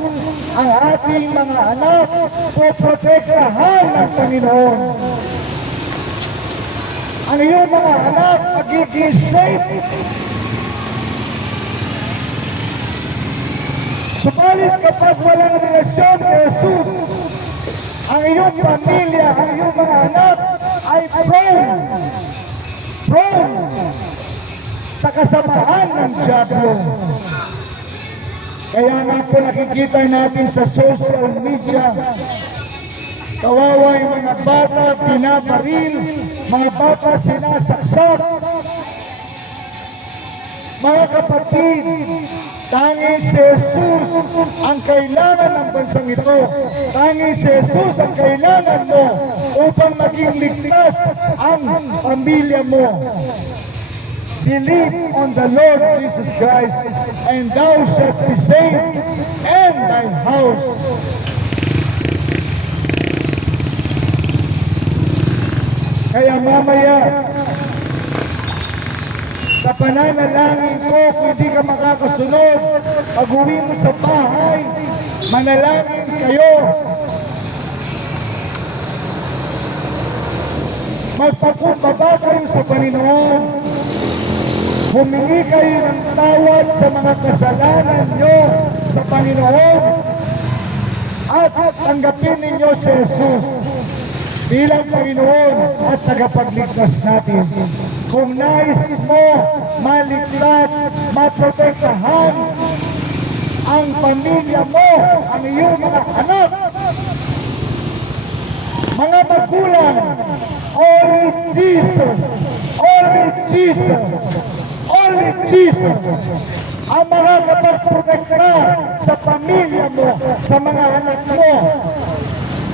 ang ating mga anak poprotektahan ng Panginoon. Ang iyong mga anak magiging safe. Subalit kapag walang relasyon kay Jesus, ang iyong pamilya, ang iyong mga anak ay prone sa kasamaan ng dyablo. Kaya nga po nakikita natin sa social media, kawawa yung mga bata pinabaril, mga bata sinasaksak. Mga kapatid, tanging si Jesus ang kailangan ng bansang ito. Tanging si Jesus ang kailangan mo upang maging ligtas ang pamilya mo. Believe on the Lord Jesus Christ, and thou shalt be saved, and thy house. Kaya mamaya, sa pananalangin ko, kung hindi ka makakasunod, pag uwi mo sa bahay, manalangin kayo. Magpakumbaba kayo sa Panginoon. Humingi kayo ng tawad sa mga kasalanan nyo sa Panginoon. At tanggapin ninyo si Jesus bilang Panginoon at tagapagligtas natin. Kung nais mo maligtas, maprotektahan ang pamilya mo, ang iyong mga anak, mga magulang, only Jesus, only Jesus, only Jesus ang makakapagprotekta sa pamilya mo, sa mga anak mo.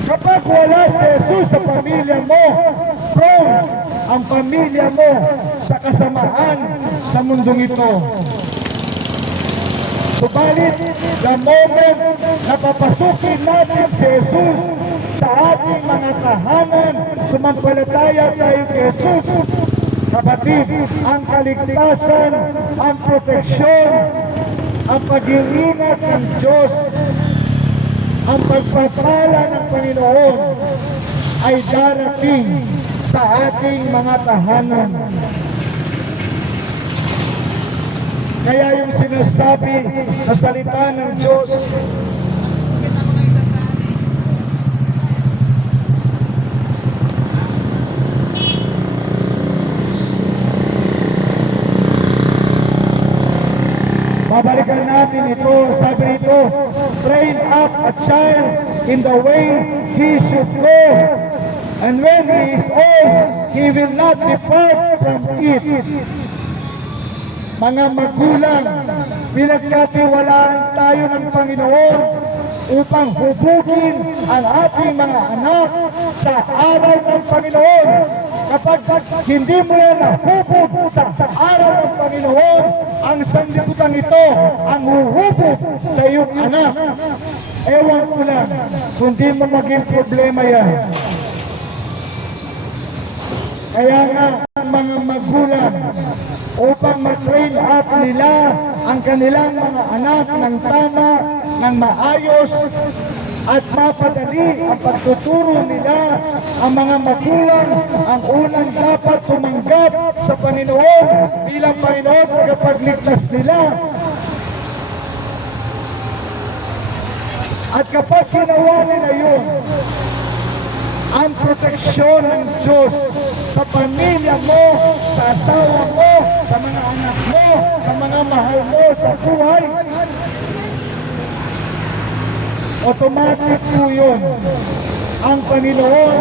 Kapag wala si Jesus sa pamilya mo, prone ang pamilya mo sa kasamaan sa mundong ito. Subalit, the moment na papasukin natin si Jesus sa ating mga tahanan, sumampalataya tayo kay Jesus, kapatid, ang kaligtasan, ang proteksyon, ang pag-iingat ng Diyos, ang pagpapala ng Panginoon ay darating sa ating mga tahanan. Kaya yung sinasabi sa salita ng Diyos, babalikan natin ito, sabi ito, train up a child in the way he should go, and when he is old, he will not depart from it. Mga magulang, pinagkatiwalaan tayo ng Panginoon upang hubugin ang ating mga anak sa aral ng Panginoon. Kapag hindi mo yan nahubog sa aral ng Panginoon, ang sanlibutan ito ang huhubog sa iyong anak. Ewan ko lang, kung di mo maging problema yan. Kaya nga, ang mga magulang, upang matrain up nila ang kanilang mga anak ng tama, ng maayos, at mapadali ang pagtuturo nila, ang mga magulang ang unang dapat tumanggap sa Panginoon bilang Panginoon tagapagligtas nila. At kapag ginawa nila yun, ang proteksyon ng Diyos sa pamilya mo, sa asawa mo, sa mga anak mo, sa mga mahal mo sa buhay, automatic po yun. Ang Panginoon,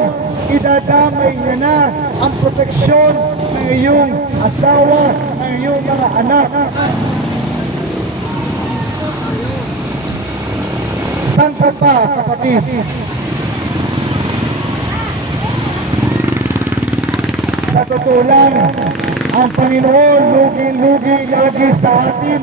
idadamay niya na ang proteksyon ng iyong asawa, ng iyong mga anak. Saan ka pa, kapatid? Sa totoo lang, ang Panginoon lugi-lugi lagi sa atin.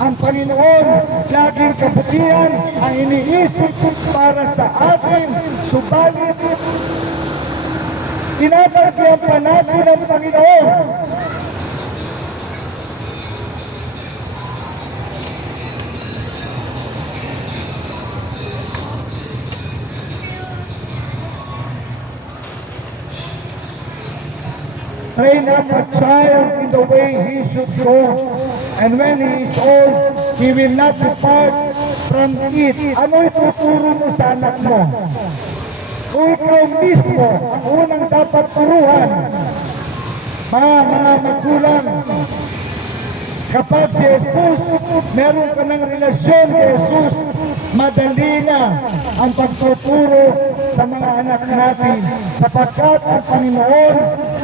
Ang Panginoon laging kabutihan ang iniisip para sa atin. Subalit, tinatagyan pa natin ang Panginoon. Train up a child in the way he should go, and when he is old, he will not depart from it. Ano ituturo mo sa anak mo? Kung ikaw mismo ang unang dapat turuan, mga magulang, kapag si Jesus, meron ka ng relasyon kay Jesus, madali na ang pagtuturo sa mga anak natin, sapagkat ang Panginoon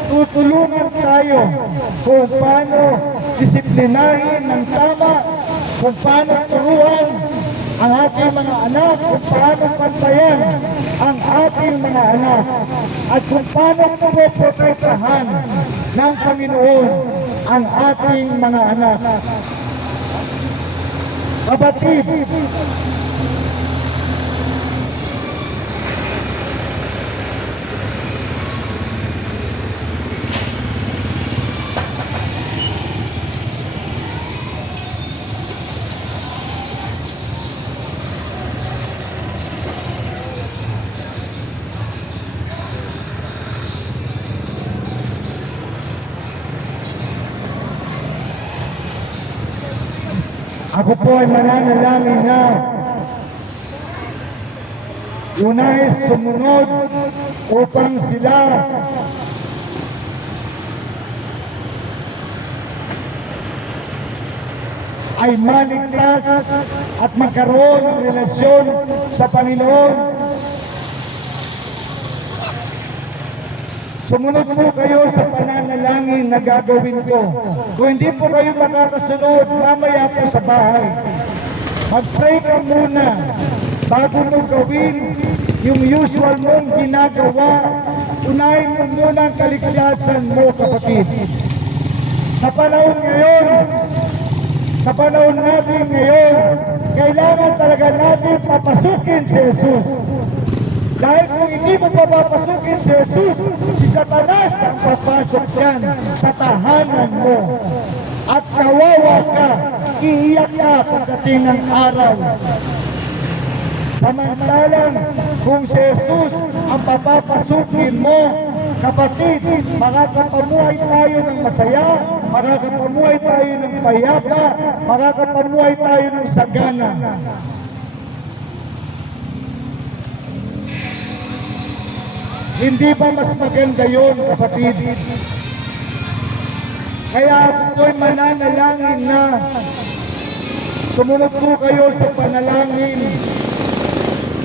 tutulungan tayo kung paano disiplinahin ng tama, kung paano turuan ang ating mga anak, kung paano pantayan ang ating mga anak, at kung paano protektahan ng Panginoon ang ating mga anak. Kapatid, Ako po ay mananalangin na unay sumunod upang sila ay maligtas at magkaroon ng relasyon sa Panginoon. Sumunod po kayo sa pananalangin na gagawin ko. Kung hindi po kayo makakasunod, mamaya po sa bahay, mag-pray ka muna bago mo gawin yung usual mong ginagawa. Unahin mo muna ang kaligtasan mo, kapatid. Sa panahon natin ngayon, kailangan talaga natin papasukin si Jesus. Dahil kung hindi mo papapasukin si Jesus, si Satanas ang papasok dyan sa tahanan mo. At kawawa ka, iiyak ka pagdating ng araw. Samantalang kung si Jesus ang papapasukin mo, kapatid, makakapamuhay tayo ng masaya, makakapamuhay tayo ng payapa, makakapamuhay tayo ng sagana. Hindi ba mas maganda yun, kapatid? Kaya ako'y mananalangin na sumunod po kayo sa panalangin.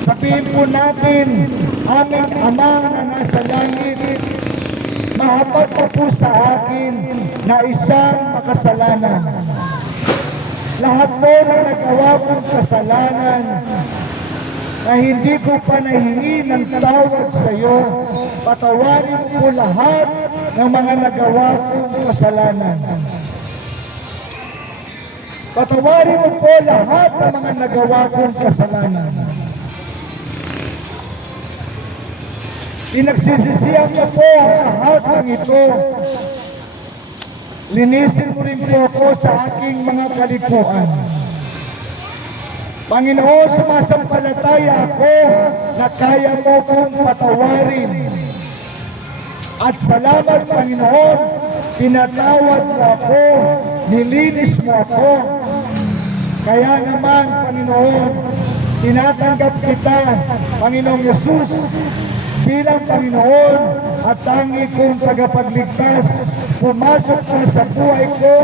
Sabihin po natin, aming Ama na nasa langit, mahabag na po sa akin na isang makasalanan. Lahat po na nagawa kong kasalanan na hindi ko pa nahingi ng tawad sa iyo, patawarin po lahat ng mga nagawa kong kasalanan. Patawarin mo po lahat ng mga nagawa kong kasalanan. Inagsisisihan ko po ang lahat ng ito. Linisin mo rin po ako sa aking mga kalikuan. Panginoon, sumasampalataya ako na kaya mo kong patawarin. At salamat, Panginoon, pinatawad mo ako, nilinis mo ako. Kaya naman, Panginoon, tinatanggap kita, Panginoong Yesus, bilang Panginoon at tangi kong tagapagligtas. Pumasok ka sa buhay ko,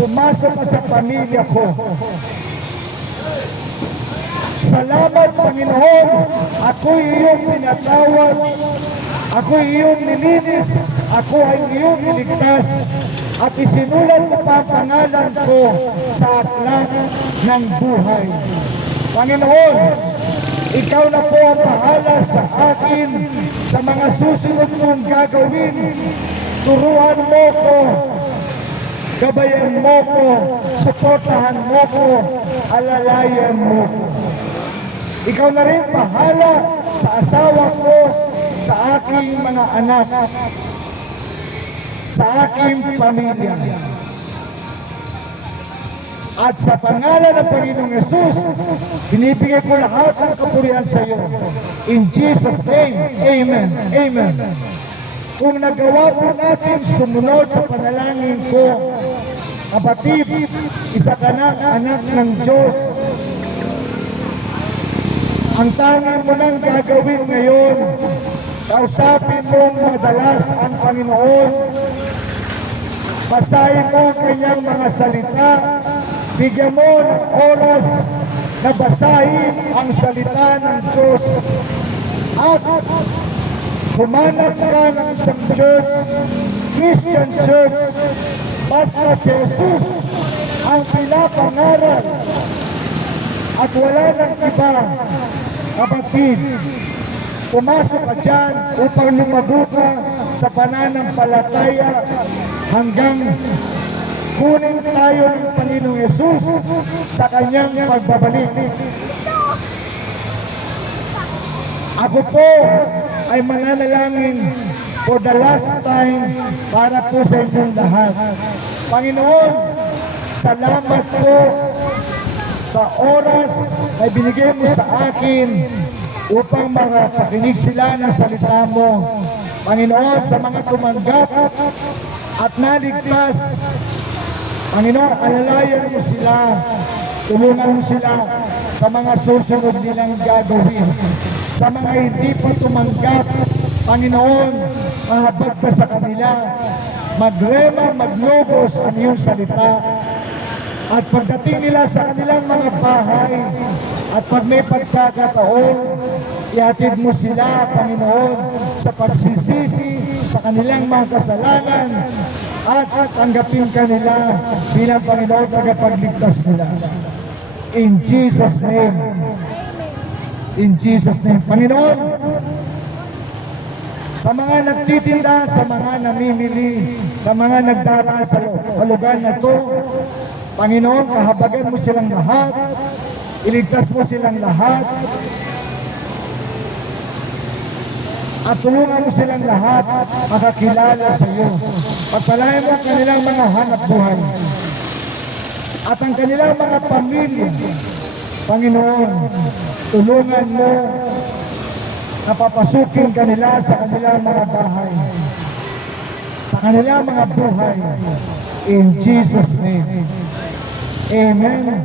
pumasok ka sa pamilya ko. Salamat, Panginoon, ako'y iyong pinatawad, ako'y iyong nilinis, ako ay iyong niligtas, at isinulat mo pa ang pangalan ko sa aklat ng buhay. Panginoon, ikaw na po ang bahala sa akin sa mga susunod kong gagawin. Turuan mo ko, gabayan mo ko, suportahan mo ko, alalayan mo ko. Ikaw na rin bahala sa asawa ko, sa aking mga anak, sa aking pamilya. At sa pangalan ng Panginoong Yesus, binibigay ko lahat ng kapurihan sa iyo. In Jesus' name, Amen. Amen. Kung nagawa po natin sumunod sa panalangin ko, kapatid, isa ka na anak ng Diyos. Ang tanging mo nang gagawin ngayon, kausapin mong madalas ang Panginoon, basahin mo ang kanyang mga salita, bigyan mo ng oras na basahin ang salita ng Diyos, at humanap ka ng isang church, Christian church, basta si Jesus ang pinapangaral at wala nang iba. Kapatid, pumasok ka dyan upang lumago ka sa pananampalataya hanggang kunin tayo ng Panginoong Yesus sa kanyang pagbabalik. Ako po ay mananalangin for the last time para po sa inyong lahat. Panginoon, salamat po sa oras na binigay mo sa akin upang makakinig sila ng salita mo. Panginoon, sa mga tumanggap at naligtas, Panginoon, alalayan mo sila. Tulungan mo sila sa mga susunod nilang gagawin. Sa mga hindi pa tumanggap, Panginoon, mahabag ka sa kanila. Magrema, maglogos ang iyong salita. At pagdating nila sa kanilang mga bahay, at pag may pagkakataon, ihatid mo sila, Panginoon, sa pagsisisi sa kanilang mga kasalanan at tanggapin ka nila bilang Panginoon tagapagligtas nila. In Jesus' name. In Jesus' name. Panginoon, sa mga nagtitinda, sa mga namimili, sa mga nagdaraan sa lugar na ito, Panginoon, kahabagan mo silang lahat, iligtas mo silang lahat, at tulungan mo silang lahat makakilala sa iyo. Pagpalain mo ang kanilang mga hanap buhay at ang kanilang mga pamilya. Panginoon, tulungan mo na papasukin kanila sa kanilang mga bahay, sa kanilang mga buhay. In Jesus' name. Amen.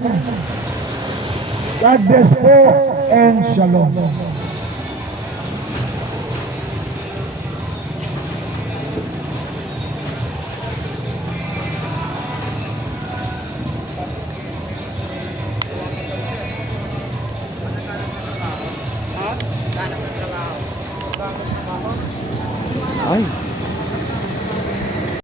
God bless po and shalom. Ay,